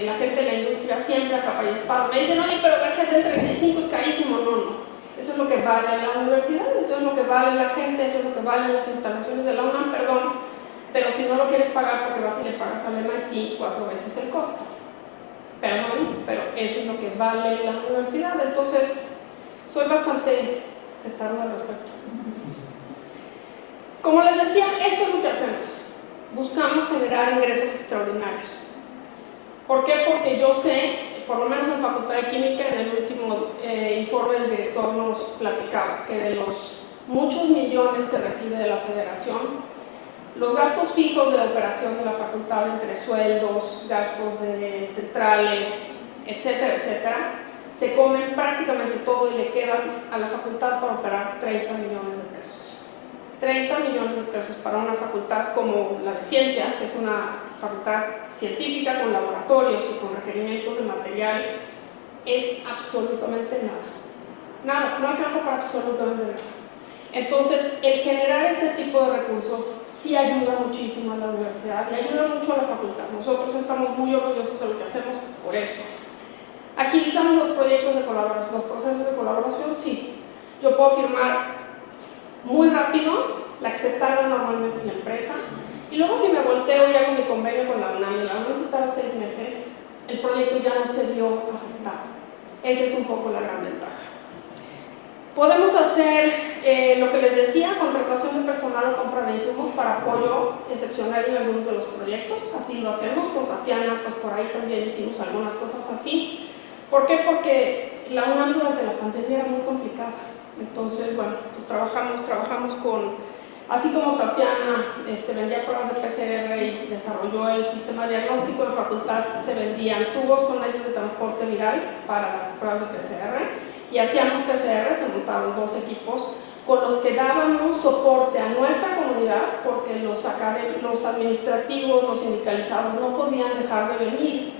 la gente de la industria siempre a capa y espada. Me dicen, oye, pero el del 35 es carísimo. No. Eso es lo que vale la universidad, eso es lo que vale la gente, eso es lo que valen las instalaciones de la UNAM, perdón. Pero si no lo quieres pagar porque vas y le pagas al MIT 4 veces el costo. Perdón, pero eso es lo que vale la universidad. Entonces, soy bastante testaruda al respecto. Como les decía, esto es lo que hacemos. Buscamos generar ingresos extraordinarios. ¿Por qué? Porque yo sé, por lo menos en Facultad de Química, en el último informe del director nos platicaba que de los muchos millones que recibe de la Federación, los gastos fijos de la operación de la facultad, entre sueldos, gastos de centrales, etcétera, se comen prácticamente todo y le quedan a la facultad para operar 30 millones de pesos. 30 millones de pesos para una facultad como la de Ciencias, que es una facultad científica con laboratorios y con requerimientos de material, es absolutamente nada. No alcanza para absolutamente nada. Entonces, el generar este tipo de recursos sí ayuda muchísimo a la universidad y ayuda mucho a la facultad. Nosotros estamos muy orgullosos de lo que hacemos por eso. ¿Agilizamos los proyectos de colaboración, los procesos de colaboración? Sí. Yo puedo firmar muy rápido, la aceptaron normalmente es la empresa, y luego si me volteo y hago mi convenio con la UNAM y la UNAM se tarda 6 meses, el proyecto ya no se vio afectado. Esa es un poco la gran ventaja. Podemos hacer lo que les decía, contratación de personal o compra de insumos para apoyo excepcional en algunos de los proyectos. Así lo hacemos con Tatiana, pues por ahí también hicimos algunas cosas así. ¿Por qué? Porque la UNAM durante la pandemia era muy complicada. Entonces, bueno, pues trabajamos con, así como Tatiana vendía pruebas de PCR y desarrolló el sistema diagnóstico de facultad, se vendían tubos con medios de transporte viral para las pruebas de PCR. Y hacíamos PCR, se montaron 2 equipos con los que dábamos soporte a nuestra comunidad porque los administrativos, los sindicalizados no podían dejar de venir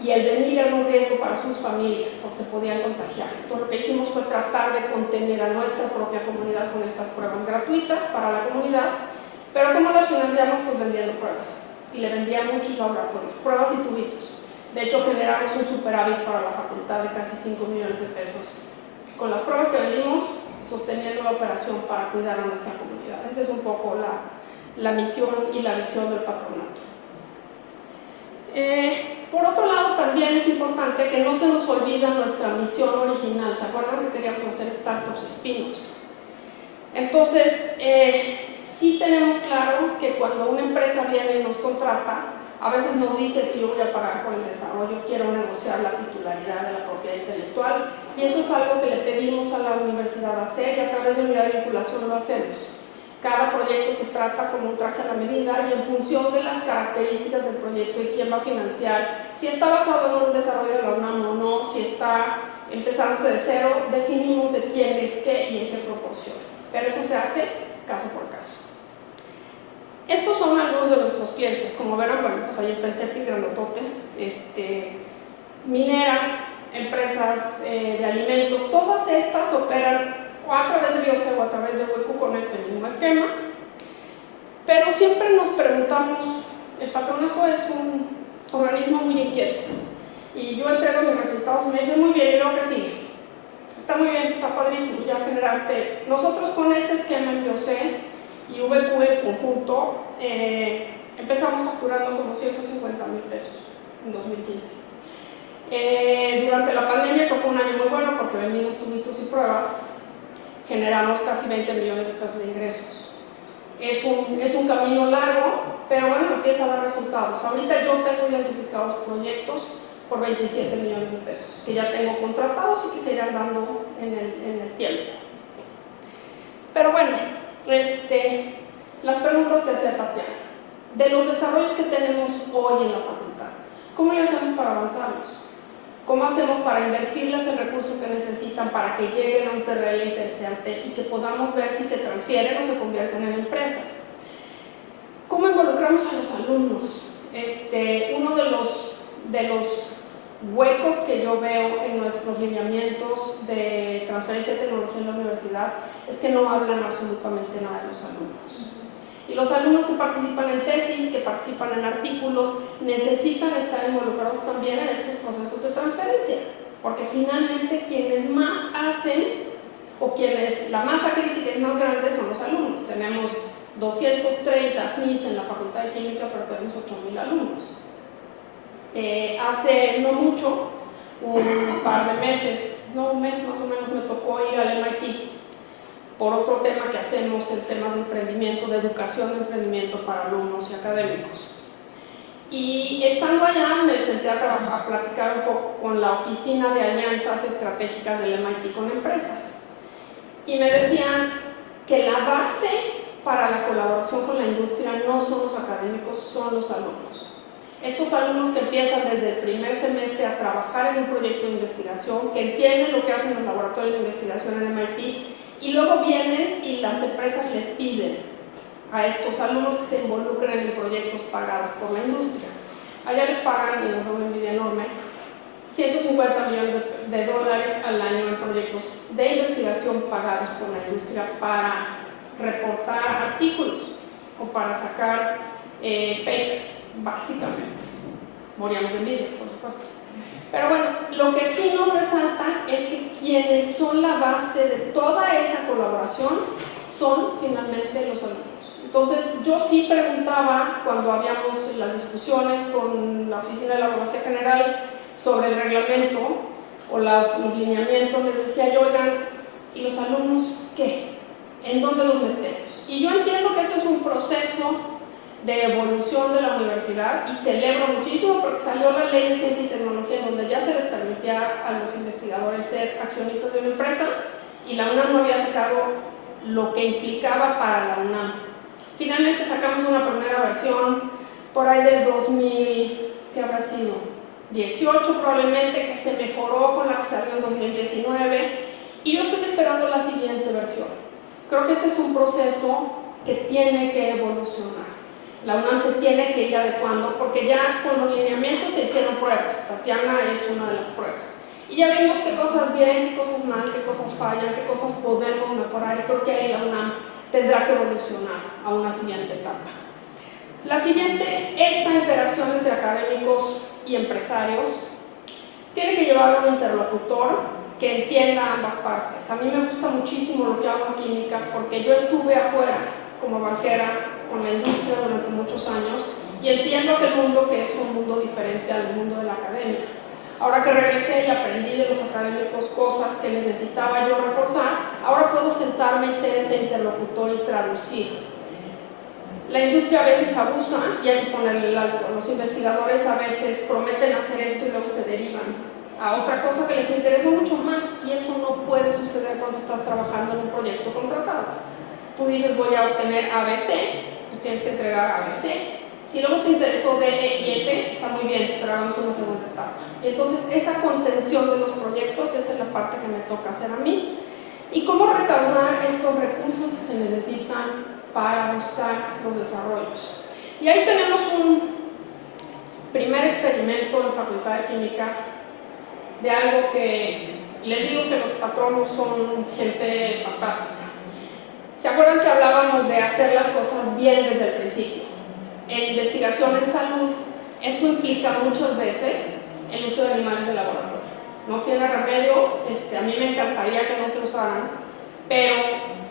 y el venir era un riesgo para sus familias porque se podían contagiar. Entonces lo que hicimos fue tratar de contener a nuestra propia comunidad con estas pruebas gratuitas para la comunidad, pero ¿cómo las financiamos? Pues vendiendo pruebas y le vendían muchos laboratorios, pruebas y tubitos. De hecho generamos un superávit para la facultad de casi 5 millones de pesos con las pruebas que vendimos, sosteniendo la operación para cuidar a nuestra comunidad. Esa es un poco la misión y la visión del patronato. Por otro lado, también es importante que no se nos olvide nuestra misión original. ¿Se acuerdan que queríamos hacer startups spin-offs? Entonces, sí tenemos claro que cuando una empresa viene y nos contrata, a veces nos dice si yo voy a pagar por el desarrollo, quiero negociar la titularidad de la propiedad intelectual, y eso es algo que le pedimos a la universidad hacer, y a través de unidad de vinculación lo hacemos. Cada proyecto se trata como un traje a la medida y en función de las características del proyecto y quién va a financiar, si está basado en un desarrollo de la UNAM o no, si está empezándose de cero, definimos de quién es qué y en qué proporción. Pero eso se hace caso por caso. Estos son algunos de nuestros clientes. Como verán, bueno, pues ahí está el CEPI grandotote, mineras, empresas de alimentos, todas estas operan o a través de Biocel o a través de Hueco con este mismo esquema, pero siempre nos preguntamos, el patronato es un organismo muy inquieto y yo entrego mis resultados y me dicen muy bien, y luego que sigue, está muy bien, está padrísimo, ya generaste. Nosotros con este esquema en Biocel y VQ en conjunto empezamos facturando como 150,000 pesos en 2015. Durante la pandemia, que fue un año muy bueno porque venimos tubitos y pruebas, generamos casi 20 millones de pesos de ingresos. Es un camino largo, pero bueno, empieza a dar resultados. Ahorita yo tengo identificados proyectos por 27 millones de pesos, que ya tengo contratados y que se irán dando en el tiempo. Pero bueno, las preguntas que hacía Tatiana. De los desarrollos que tenemos hoy en la facultad, ¿cómo le hacemos para avanzarlos? ¿Cómo hacemos para invertirles el recurso que necesitan para que lleguen a un terreno interesante y que podamos ver si se transfieren o se convierten en empresas? ¿Cómo involucramos a los alumnos? Uno de los huecos que yo veo en nuestros lineamientos de transferencia de tecnología en la universidad es que no hablan absolutamente nada de los alumnos. Y los alumnos que participan en tesis, que participan en artículos, necesitan estar involucrados también en estos procesos de transferencia, porque finalmente quienes más hacen, o quienes la masa crítica es más grande, son los alumnos. Tenemos 230 SNIs en la Facultad de Química, pero tenemos 8,000 alumnos. Hace no mucho, un par de meses, no un mes más o menos, me tocó ir al MIT por otro tema que hacemos en temas de emprendimiento, de educación de emprendimiento para alumnos y académicos. Y estando allá me senté a platicar un poco con la oficina de alianzas estratégicas del MIT con empresas. Y me decían que la base para la colaboración con la industria no son los académicos, son los alumnos. Estos alumnos que empiezan desde el primer semestre a trabajar en un proyecto de investigación, que entienden lo que hacen los laboratorios de investigación en MIT, y luego vienen y las empresas les piden a estos alumnos que se involucren en proyectos pagados por la industria. Allá les pagan, y nos da una envidia enorme, 150 millones de dólares al año en proyectos de investigación pagados por la industria para reportar artículos o para sacar papers, básicamente. Moríamos de envidia, por supuesto. Pero bueno, lo que sí nos resalta es que quienes son la base de toda esa colaboración son finalmente los alumnos. Entonces, yo sí preguntaba cuando habíamos las discusiones con la Oficina de la Abogacía General sobre el reglamento o los lineamientos, les decía yo, oigan, ¿y los alumnos qué? ¿En dónde los metemos? Y yo entiendo que esto es un proceso de evolución de la universidad y celebro muchísimo porque salió la ley de ciencia y tecnología en donde ya se les permitía a los investigadores ser accionistas de una empresa y la UNAM no había sacado lo que implicaba para la UNAM. Finalmente sacamos una primera versión por ahí del 2000, ¿qué habrá sido? 18 probablemente, que se mejoró con la que salió en 2019 y yo estoy esperando la siguiente versión. Creo que este es un proceso que tiene que evolucionar. La UNAM se tiene que ir adecuando porque ya con los lineamientos se hicieron pruebas. Tatiana es una de las pruebas. Y ya vimos qué cosas bien, qué cosas mal, qué cosas fallan, qué cosas podemos mejorar y creo que ahí la UNAM tendrá que evolucionar a una siguiente etapa. La siguiente, esta interacción entre académicos y empresarios tiene que llevar a un interlocutor que entienda ambas partes. A mí me gusta muchísimo lo que hago en química porque yo estuve afuera como banquera con la industria durante muchos años Y entiendo que el mundo que es un mundo diferente al mundo de la academia. Ahora que regresé y aprendí de los académicos cosas que necesitaba yo reforzar, ahora puedo sentarme y ser ese interlocutor y traducir. La industria a veces abusa y hay que ponerle el alto. Los investigadores a veces prometen hacer esto y luego se derivan a otra cosa que les interesa mucho más, y eso no puede suceder cuando estás trabajando en un proyecto contratado. Tú dices voy a obtener ABC, tú tienes que entregar ABC. Si luego te interesó D, E y F, está muy bien, pero hagamos una segunda etapa. Y entonces esa contención de los proyectos, esa es la parte que me toca hacer a mí. Y cómo recaudar estos recursos que se necesitan para buscar los desarrollos. Y ahí tenemos un primer experimento en Facultad de Química de algo que les digo que los patronos son gente fantástica. ¿Se acuerdan que hablábamos de hacer las cosas bien desde el principio? En investigación en salud, esto implica muchas veces el uso de animales de laboratorio. No tiene remedio, a mí me encantaría que no se usaran, pero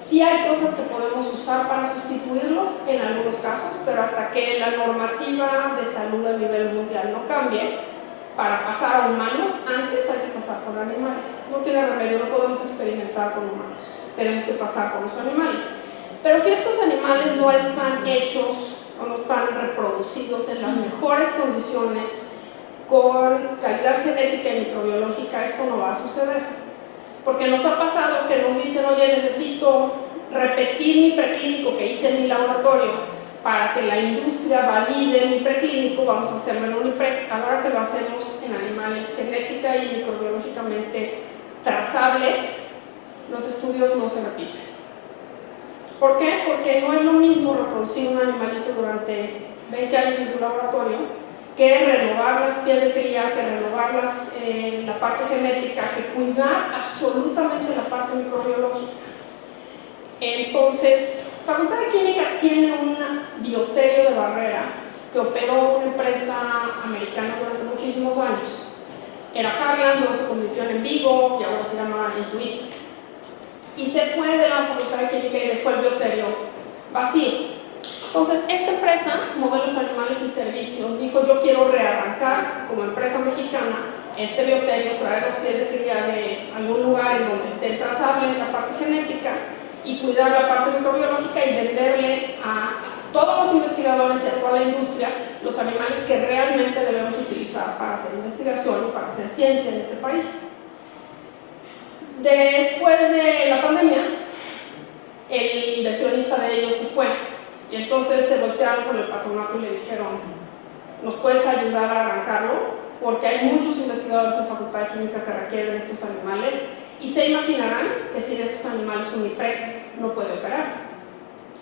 sí hay cosas que podemos usar para sustituirlos en algunos casos, pero hasta que la normativa de salud a nivel mundial no cambie, para pasar a humanos, antes hay que pasar por animales. No tiene remedio, no podemos experimentar con humanos, tenemos que pasar por los animales. Pero si estos animales no están hechos o no están reproducidos en las mejores condiciones, con calidad genética y microbiológica, esto no va a suceder. Porque nos ha pasado que nos dicen, oye, necesito repetir mi preclínico que hice en mi laboratorio para que la industria valide mi preclínico, vamos a hacerlo en un IPREC. A la hora que lo hacemos en animales genética y microbiológicamente trazables, los estudios no se repiten. ¿Por qué? Porque no es lo mismo reproducir un animalito durante 20 años en tu laboratorio que renovar las pies de cría, que renovar la parte genética, que cuidar absolutamente la parte microbiológica. Entonces, Facultad de Química tiene un bioterio de Barrera que operó una empresa americana durante muchísimos años. Era Harlan, luego se convirtió en Envigo y ahora se llama Intuit. Y se fue de la Facultad de Química y dejó el bioterio vacío. Entonces, esta empresa, Modelos Animales y Servicios, dijo, yo quiero rearrancar como empresa mexicana este bioterio, traer los pies de cría de algún lugar en donde esté trazable la parte genética y cuidar la parte microbiológica y venderle a todos los investigadores y a toda la industria los animales que realmente debemos utilizar para hacer investigación y para hacer ciencia en este país. Después de la pandemia, el inversionista de ellos se fue. Y entonces se voltearon con el patronato y le dijeron, ¿nos puedes ayudar a arrancarlo? Porque hay muchos investigadores en Facultad de Química que requieren estos animales y se imaginarán que sin estos animales un IPREC no puede operar.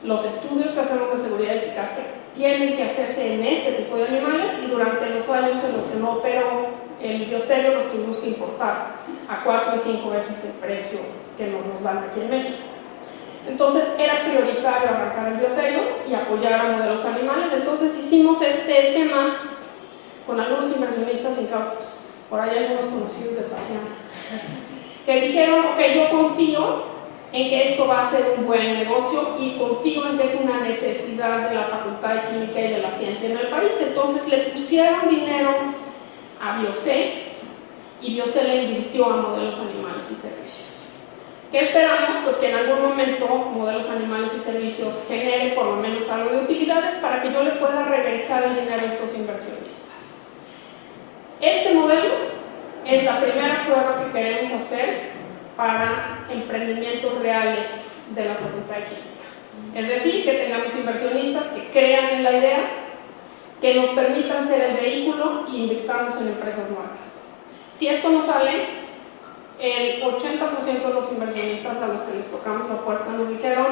Los estudios que hacemos de seguridad y eficacia tienen que hacerse en este tipo de animales y durante los años en los que no operó el bioterio los tuvimos que importar a 4 y 5 veces el precio que nos dan aquí en México. Entonces era prioritario arrancar el bioterio y apoyar a Modelos Animales. Entonces hicimos este esquema con algunos inversionistas incautos, por ahí algunos conocidos de Tatiana, que dijeron, ok, yo confío en que esto va a ser un buen negocio y confío en que es una necesidad de la Facultad de Química y de la ciencia en el país. Entonces le pusieron dinero a Biocé y Biocé le invirtió a Modelos Animales y Servicios. ¿Qué esperamos? Pues que en algún momento Modelos Animales y Servicios genere por lo menos algo de utilidades para que yo le pueda regresar el dinero a estos inversionistas. Este modelo es la primera prueba que queremos hacer para emprendimientos reales de la Facultad de Química. Es decir, que tengamos inversionistas que crean en la idea, que nos permitan ser el vehículo y invirtamos en empresas nuevas. Si esto no sale, el 80% de los inversionistas a los que les tocamos la puerta nos dijeron,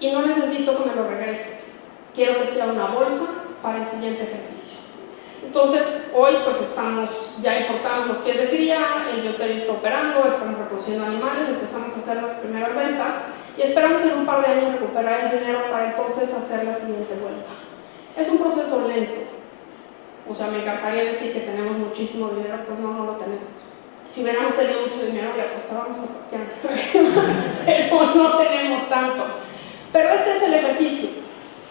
y no necesito que me lo regreses, quiero que sea una bolsa para el siguiente ejercicio. Entonces, hoy pues ya importamos los pies de cría, el bioterio está operando, estamos reproduciendo animales, empezamos a hacer las primeras ventas y esperamos en un par de años recuperar el dinero para entonces hacer la siguiente vuelta. Es un proceso lento, o sea, me encantaría decir que tenemos muchísimo dinero, pues no lo tenemos. Si hubiéramos tenido mucho dinero, le apostábamos a Tatiana, pero no tenemos tanto. Pero este es el ejercicio.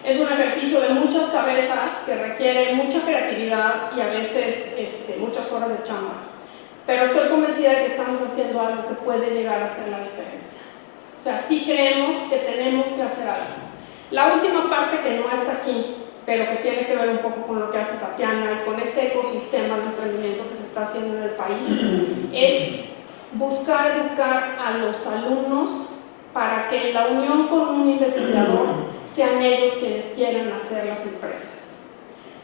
Es un ejercicio de muchas cabezas que requiere mucha creatividad y a veces muchas horas de chamba. Pero estoy convencida de que estamos haciendo algo que puede llegar a hacer la diferencia. O sea, sí creemos que tenemos que hacer algo. La última parte que no está aquí, pero que tiene que ver un poco con lo que hace Tatiana y con este ecosistema de emprendimiento que se está haciendo en el país, es buscar educar a los alumnos para que en la unión con un investigador sean ellos quienes quieran hacer las empresas.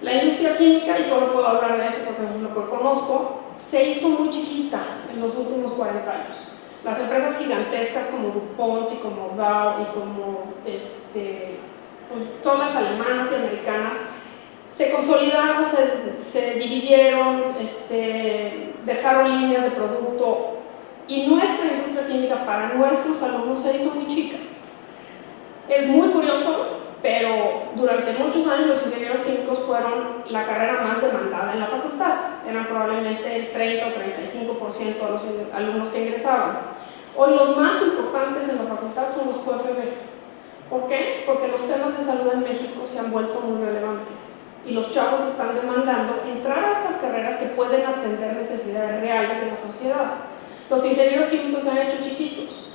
La industria química, y solo puedo hablar de eso porque es lo que conozco, se hizo muy chiquita en los últimos 40 años. Las empresas gigantescas como DuPont y como Dow y como todas las alemanas y americanas se consolidaron, se dividieron, dejaron líneas de producto, y nuestra industria química para nuestros alumnos se hizo muy chica. Es muy curioso, pero durante muchos años los ingenieros químicos fueron la carrera más demandada en la facultad. Eran probablemente el 30 o 35% de los alumnos que ingresaban. Hoy los más importantes en la facultad son los QFBs. ¿Por qué? Porque los temas de salud en México se han vuelto muy relevantes y los chavos están demandando entrar a estas carreras que pueden atender necesidades reales de la sociedad. Los ingenieros químicos se han hecho chiquitos.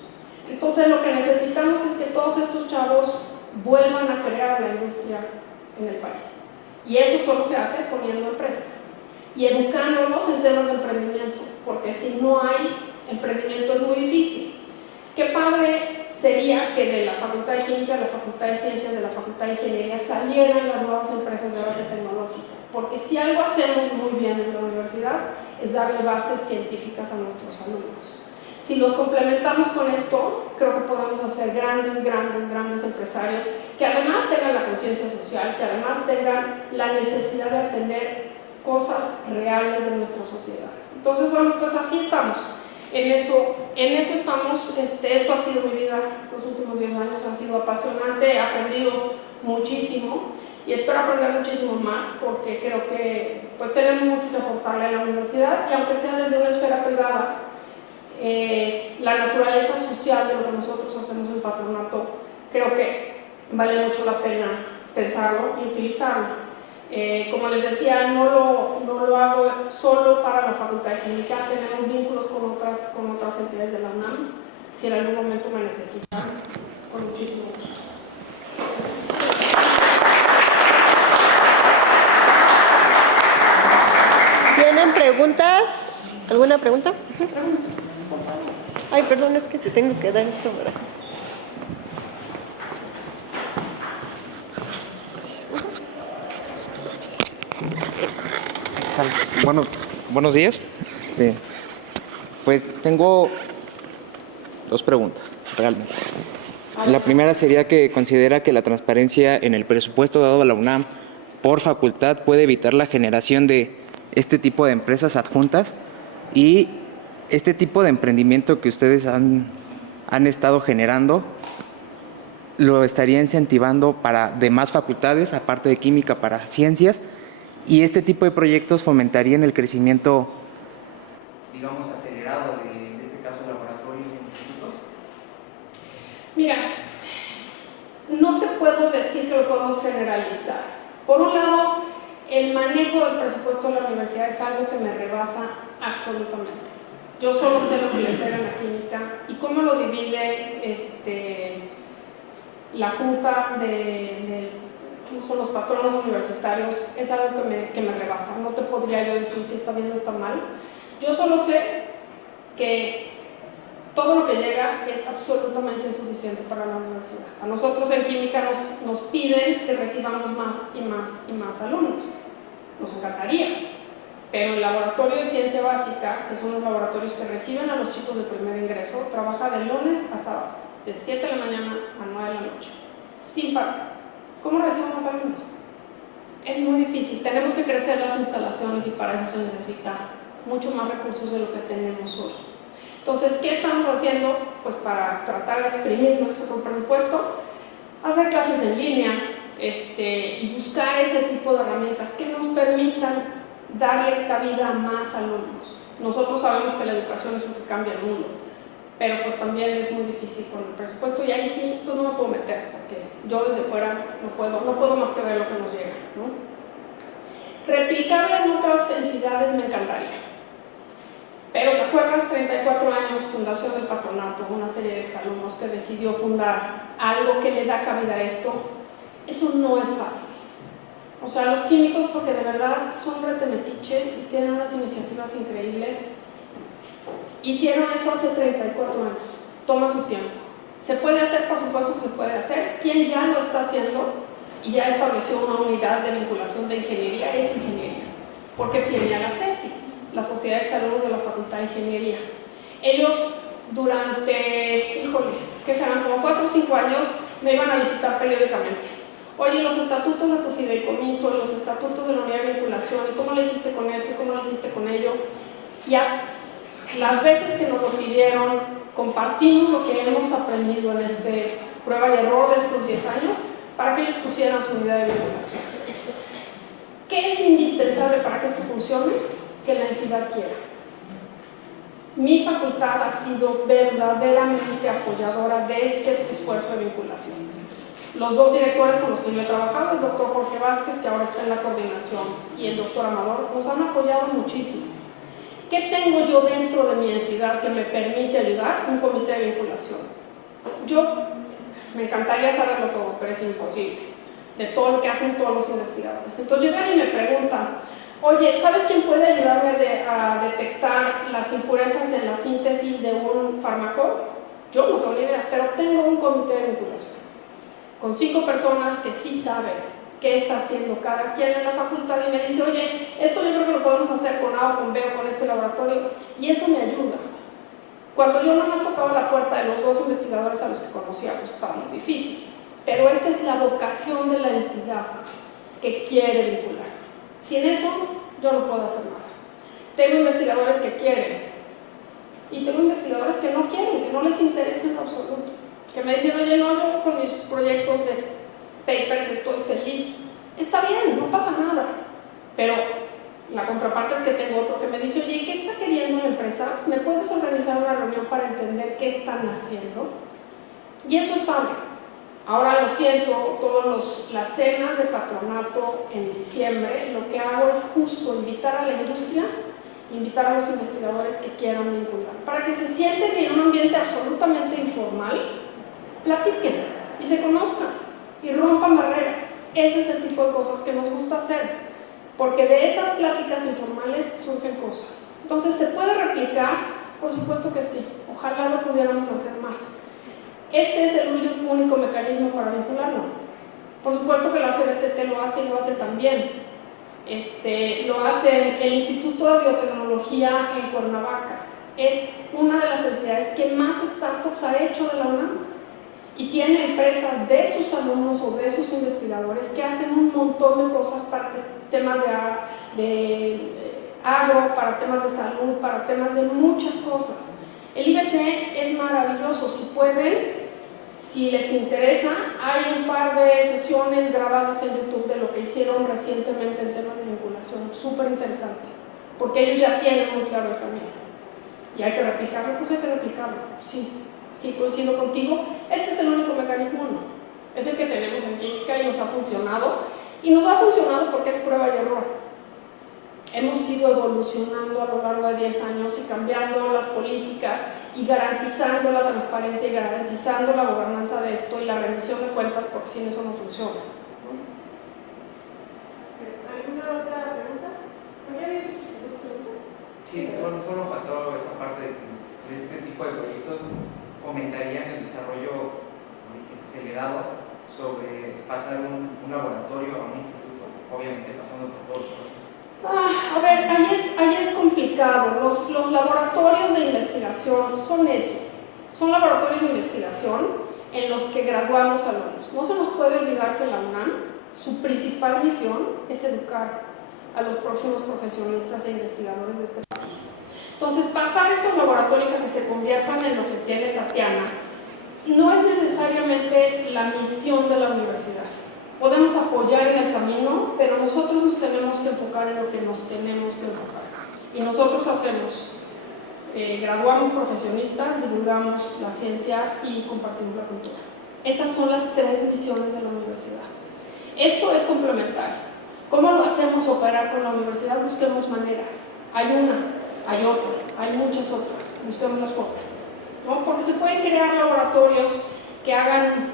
Entonces lo que necesitamos es que todos estos chavos vuelvan a crear la industria en el país. Y eso solo se hace poniendo empresas y educándolos en temas de emprendimiento, porque si no hay emprendimiento es muy difícil. Qué padre sería que de la Facultad de Química, de la Facultad de Ciencias, de la Facultad de Ingeniería salieran las nuevas empresas de base tecnológica, porque si algo hacemos muy bien en la universidad es darle bases científicas a nuestros alumnos. Si los complementamos con esto, creo que podemos hacer grandes empresarios que además tengan la conciencia social, que además tengan la necesidad de atender cosas reales de nuestra sociedad. Entonces, bueno, pues así estamos. En eso estamos. Esto ha sido mi vida los últimos 10 años, ha sido apasionante, he aprendido muchísimo y espero aprender muchísimo más, porque creo que pues tenemos mucho que aportarle a la universidad, y aunque sea desde una esfera privada, la naturaleza social de lo que nosotros hacemos en Patronato, creo que vale mucho la pena pensarlo y utilizarlo. Como les decía, no lo hago solo para la Facultad de Química, tenemos vínculos con otras entidades de la UNAM. Si en algún momento me necesitan, con muchísimo gusto. ¿Tienen preguntas? ¿Alguna pregunta? Ay, perdón, es que te tengo que dar esto, ¿verdad? Buenos días. Pues tengo dos preguntas, realmente. La primera sería que considera que la transparencia en el presupuesto dado a la UNAM por facultad puede evitar la generación de este tipo de empresas adjuntas, y este tipo de emprendimiento que ustedes han estado generando lo estaría incentivando para demás facultades, aparte de química, para ciencias, y este tipo de proyectos fomentarían el crecimiento, digamos, acelerado de, en este caso, laboratorios e institutos. Mira, no te puedo decir que lo podemos generalizar. Por un lado, el manejo del presupuesto de la universidad es algo que me rebasa absolutamente. Yo solo sé lo que le pega en la química y cómo lo divide la junta son los patronos universitarios, es algo que me rebasa. No te podría yo decir si está bien o está mal. Yo solo sé que todo lo que llega es absolutamente insuficiente para la universidad. A nosotros en química nos piden que recibamos más y más alumnos. Nos encantaría, pero el laboratorio de ciencia básica, que son los laboratorios que reciben a los chicos de primer ingreso, trabaja de lunes a sábado, de 7 de la mañana a 9 de la noche, sin parar. ¿Cómo recibimos alumnos? Es muy difícil, tenemos que crecer las instalaciones y para eso se necesita mucho más recursos de lo que tenemos hoy. Entonces, ¿qué estamos haciendo? Pues para tratar de exprimir nuestro presupuesto, hacer clases en línea y buscar ese tipo de herramientas que nos permitan darle cabida a más alumnos. Nosotros sabemos que la educación es lo que cambia el mundo, pero pues también es muy difícil con el presupuesto y ahí sí pues no me puedo meter porque yo desde fuera no puedo más que ver lo que nos llega, ¿no? Replicarlo en otras entidades me encantaría, pero ¿te acuerdas? 34 años, fundación del patronato, una serie de exalumnos que decidió fundar algo que le da cabida a esto. Eso no es fácil. O sea, los químicos, porque de verdad son retemetiches y tienen unas iniciativas increíbles, hicieron esto hace 34 años. Toma su tiempo. ¿Se puede hacer? Por supuesto que se puede hacer. ¿Quién ya lo está haciendo y ya estableció una unidad de vinculación de ingeniería? Es ingeniería, porque tiene a la CEFI, la Sociedad de Exalumnos de la Facultad de Ingeniería. Ellos durante, que serán como 4 o 5 años, me iban a visitar periódicamente. Oye, los estatutos de tu fideicomiso, los estatutos de la unidad de vinculación, ¿y cómo le hiciste con esto? ¿Y cómo lo hiciste con ello? Ya, las veces que nos lo pidieron, compartimos lo que hemos aprendido en este prueba y error de estos 10 años para que ellos pusieran su unidad de vinculación. ¿Qué es indispensable para que esto funcione? Que la entidad quiera. Mi facultad ha sido verdaderamente apoyadora de este esfuerzo de vinculación. Los 2 directores con los que yo he trabajado, el doctor Jorge Vázquez, que ahora está en la coordinación, y el doctor Amador, nos han apoyado muchísimo. ¿Qué tengo yo dentro de mi entidad que me permite ayudar? Un comité de vinculación. Yo me encantaría saberlo todo, pero es imposible, de todo lo que hacen todos los investigadores. Entonces llegan y me preguntan, oye, ¿sabes quién puede ayudarme a detectar las impurezas en la síntesis de un fármaco? Yo no tengo ni idea, pero tengo un comité de vinculación con 5 personas que sí saben qué está haciendo cada quien en la facultad y me dice, oye, esto yo creo que lo podemos hacer con A o con B o con este laboratorio, y eso me ayuda. Cuando yo no me tocaba la puerta de los 2 investigadores a los que conocía, pues estaba muy difícil, pero esta es la vocación de la entidad que quiere vincular. Sin eso, yo no puedo hacer nada. Tengo investigadores que quieren y tengo investigadores que no quieren, que no les interesa en lo absoluto. Que me dicen, oye, no, yo con mis proyectos de papers estoy feliz. Está bien, no pasa nada. Pero la contraparte es que tengo otro que me dice, oye, ¿qué está queriendo la empresa? ¿Me puedes organizar una reunión para entender qué están haciendo? Y eso es padre. Ahora lo siento, todas las cenas de patronato en diciembre, lo que hago es justo invitar a la industria, invitar a los investigadores que quieran vincular, para que se sienten en un ambiente absolutamente informal, platiquen y se conozcan y rompan barreras. Ese es el tipo de cosas que nos gusta hacer, porque de esas pláticas informales surgen cosas. Entonces, ¿se puede replicar? Por supuesto que sí. Ojalá lo pudiéramos hacer más. ¿Este es el único mecanismo para vincularlo? Por supuesto que la CBTT lo hace y lo hace también. Lo hace el Instituto de Biotecnología en Cuernavaca. Es una de las entidades que más startups ha hecho de la UNAM. Y tiene empresas de sus alumnos o de sus investigadores que hacen un montón de cosas para temas de agro, para temas de salud, para temas de muchas cosas. El IBT es maravilloso. Si pueden, si les interesa, hay un par de sesiones grabadas en YouTube de lo que hicieron recientemente en temas de vinculación, súper interesante, porque ellos ya tienen muy claro el camino. ¿Y hay que replicarlo? Pues hay que replicarlo, sí. Sí, coincido contigo. Este es el único mecanismo, no. Es el que tenemos en química y nos ha funcionado. Y nos ha funcionado porque es prueba y error. Hemos ido evolucionando a lo largo de 10 años y cambiando las políticas y garantizando la transparencia y garantizando la gobernanza de esto y la rendición de cuentas, porque sin eso no funciona. ¿Alguna otra pregunta? Sí, solo faltó esa parte de este tipo de proyectos. Fomentarían el desarrollo acelerado sobre pasar un laboratorio a un instituto, obviamente pasando por todos los procesos. A ver, ahí es complicado. Los laboratorios de investigación son eso, son laboratorios de investigación en los que graduamos alumnos. No se nos puede olvidar que la UNAM, su principal misión es educar a los próximos profesionistas e investigadores de este país. Entonces, pasar esos laboratorios a que se conviertan en lo que tiene Tatiana no es necesariamente la misión de la universidad. Podemos apoyar en el camino, pero nosotros nos tenemos que enfocar en lo que nos tenemos que enfocar. Y nosotros hacemos graduamos profesionistas, divulgamos la ciencia y compartimos la cultura. Esas son las 3 misiones de la universidad. Esto es complementario. ¿Cómo lo hacemos operar con la universidad? Busquemos maneras. Hay una, hay otra, hay muchas otras. Busquemos las formas, ¿no? Porque se pueden crear laboratorios que hagan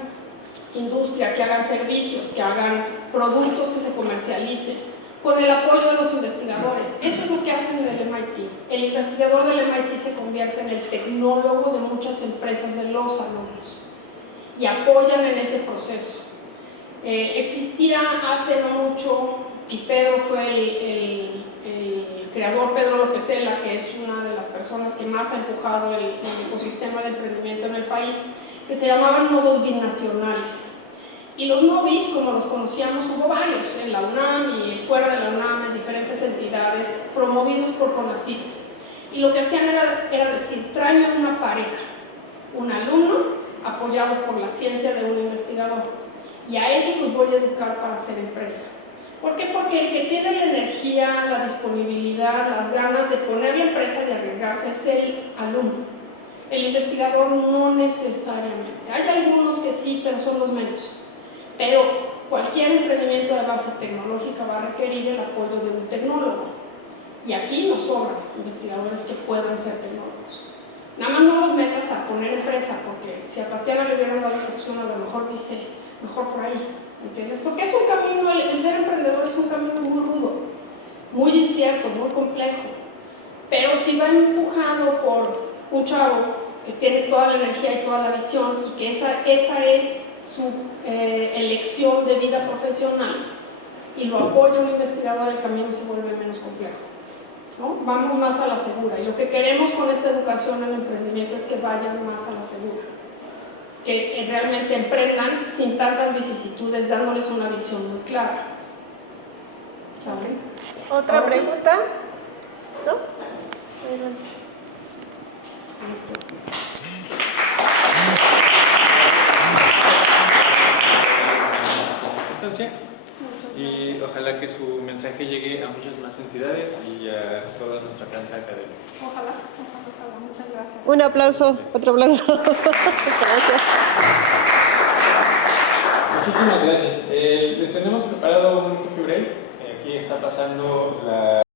industria, que hagan servicios, que hagan productos que se comercialicen, con el apoyo de los investigadores. Eso es lo que hacen en el MIT. El investigador del MIT se convierte en el tecnólogo de muchas empresas de los alumnos y apoyan en ese proceso. Existía hace no mucho, y Pedro fue el creador, Pedro López Cela, que es una de las personas que más ha empujado el ecosistema de emprendimiento en el país, que se llamaban nodos binacionales. Y los NOBIs, como los conocíamos, hubo varios en la UNAM y fuera de la UNAM, en diferentes entidades, promovidos por CONACYT. Y lo que hacían era decir, tráeme una pareja, un alumno apoyado por la ciencia de un investigador, y a ellos los voy a educar para hacer empresa. ¿Por qué? Porque el que tiene la energía, la disponibilidad, las ganas de poner la empresa y arriesgarse es el alumno. El investigador no necesariamente. Hay algunos que sí, pero son los menos. Pero cualquier emprendimiento de base tecnológica va a requerir el apoyo de un tecnólogo. Y aquí nos sobran investigadores que puedan ser tecnólogos. Nada más no los metas a poner empresa, porque si a Tatiana le hubieran dado esa opción, a lo mejor dice, mejor por ahí, ¿entiendes? Porque es un camino, el ser emprendedor es un camino muy rudo, muy incierto, muy complejo. Pero si va empujado por un chavo que tiene toda la energía y toda la visión, y que esa es su elección de vida profesional, y lo apoya un investigador, el camino se vuelve menos complejo, ¿no? Vamos más a la segura, y lo que queremos con esta educación en emprendimiento es que vayan más a la segura, que realmente emprendan sin tantas vicisitudes, dándoles una visión muy clara. ¿Saben? ¿Otra pregunta? ¿No? Adelante. Listo. Y ojalá que su mensaje llegue a muchas más entidades y a toda nuestra planta académica. Ojalá. Muchas gracias. Un aplauso, otro aplauso. Gracias. Muchísimas gracias. Les tenemos preparado un coffee break. Aquí está pasando la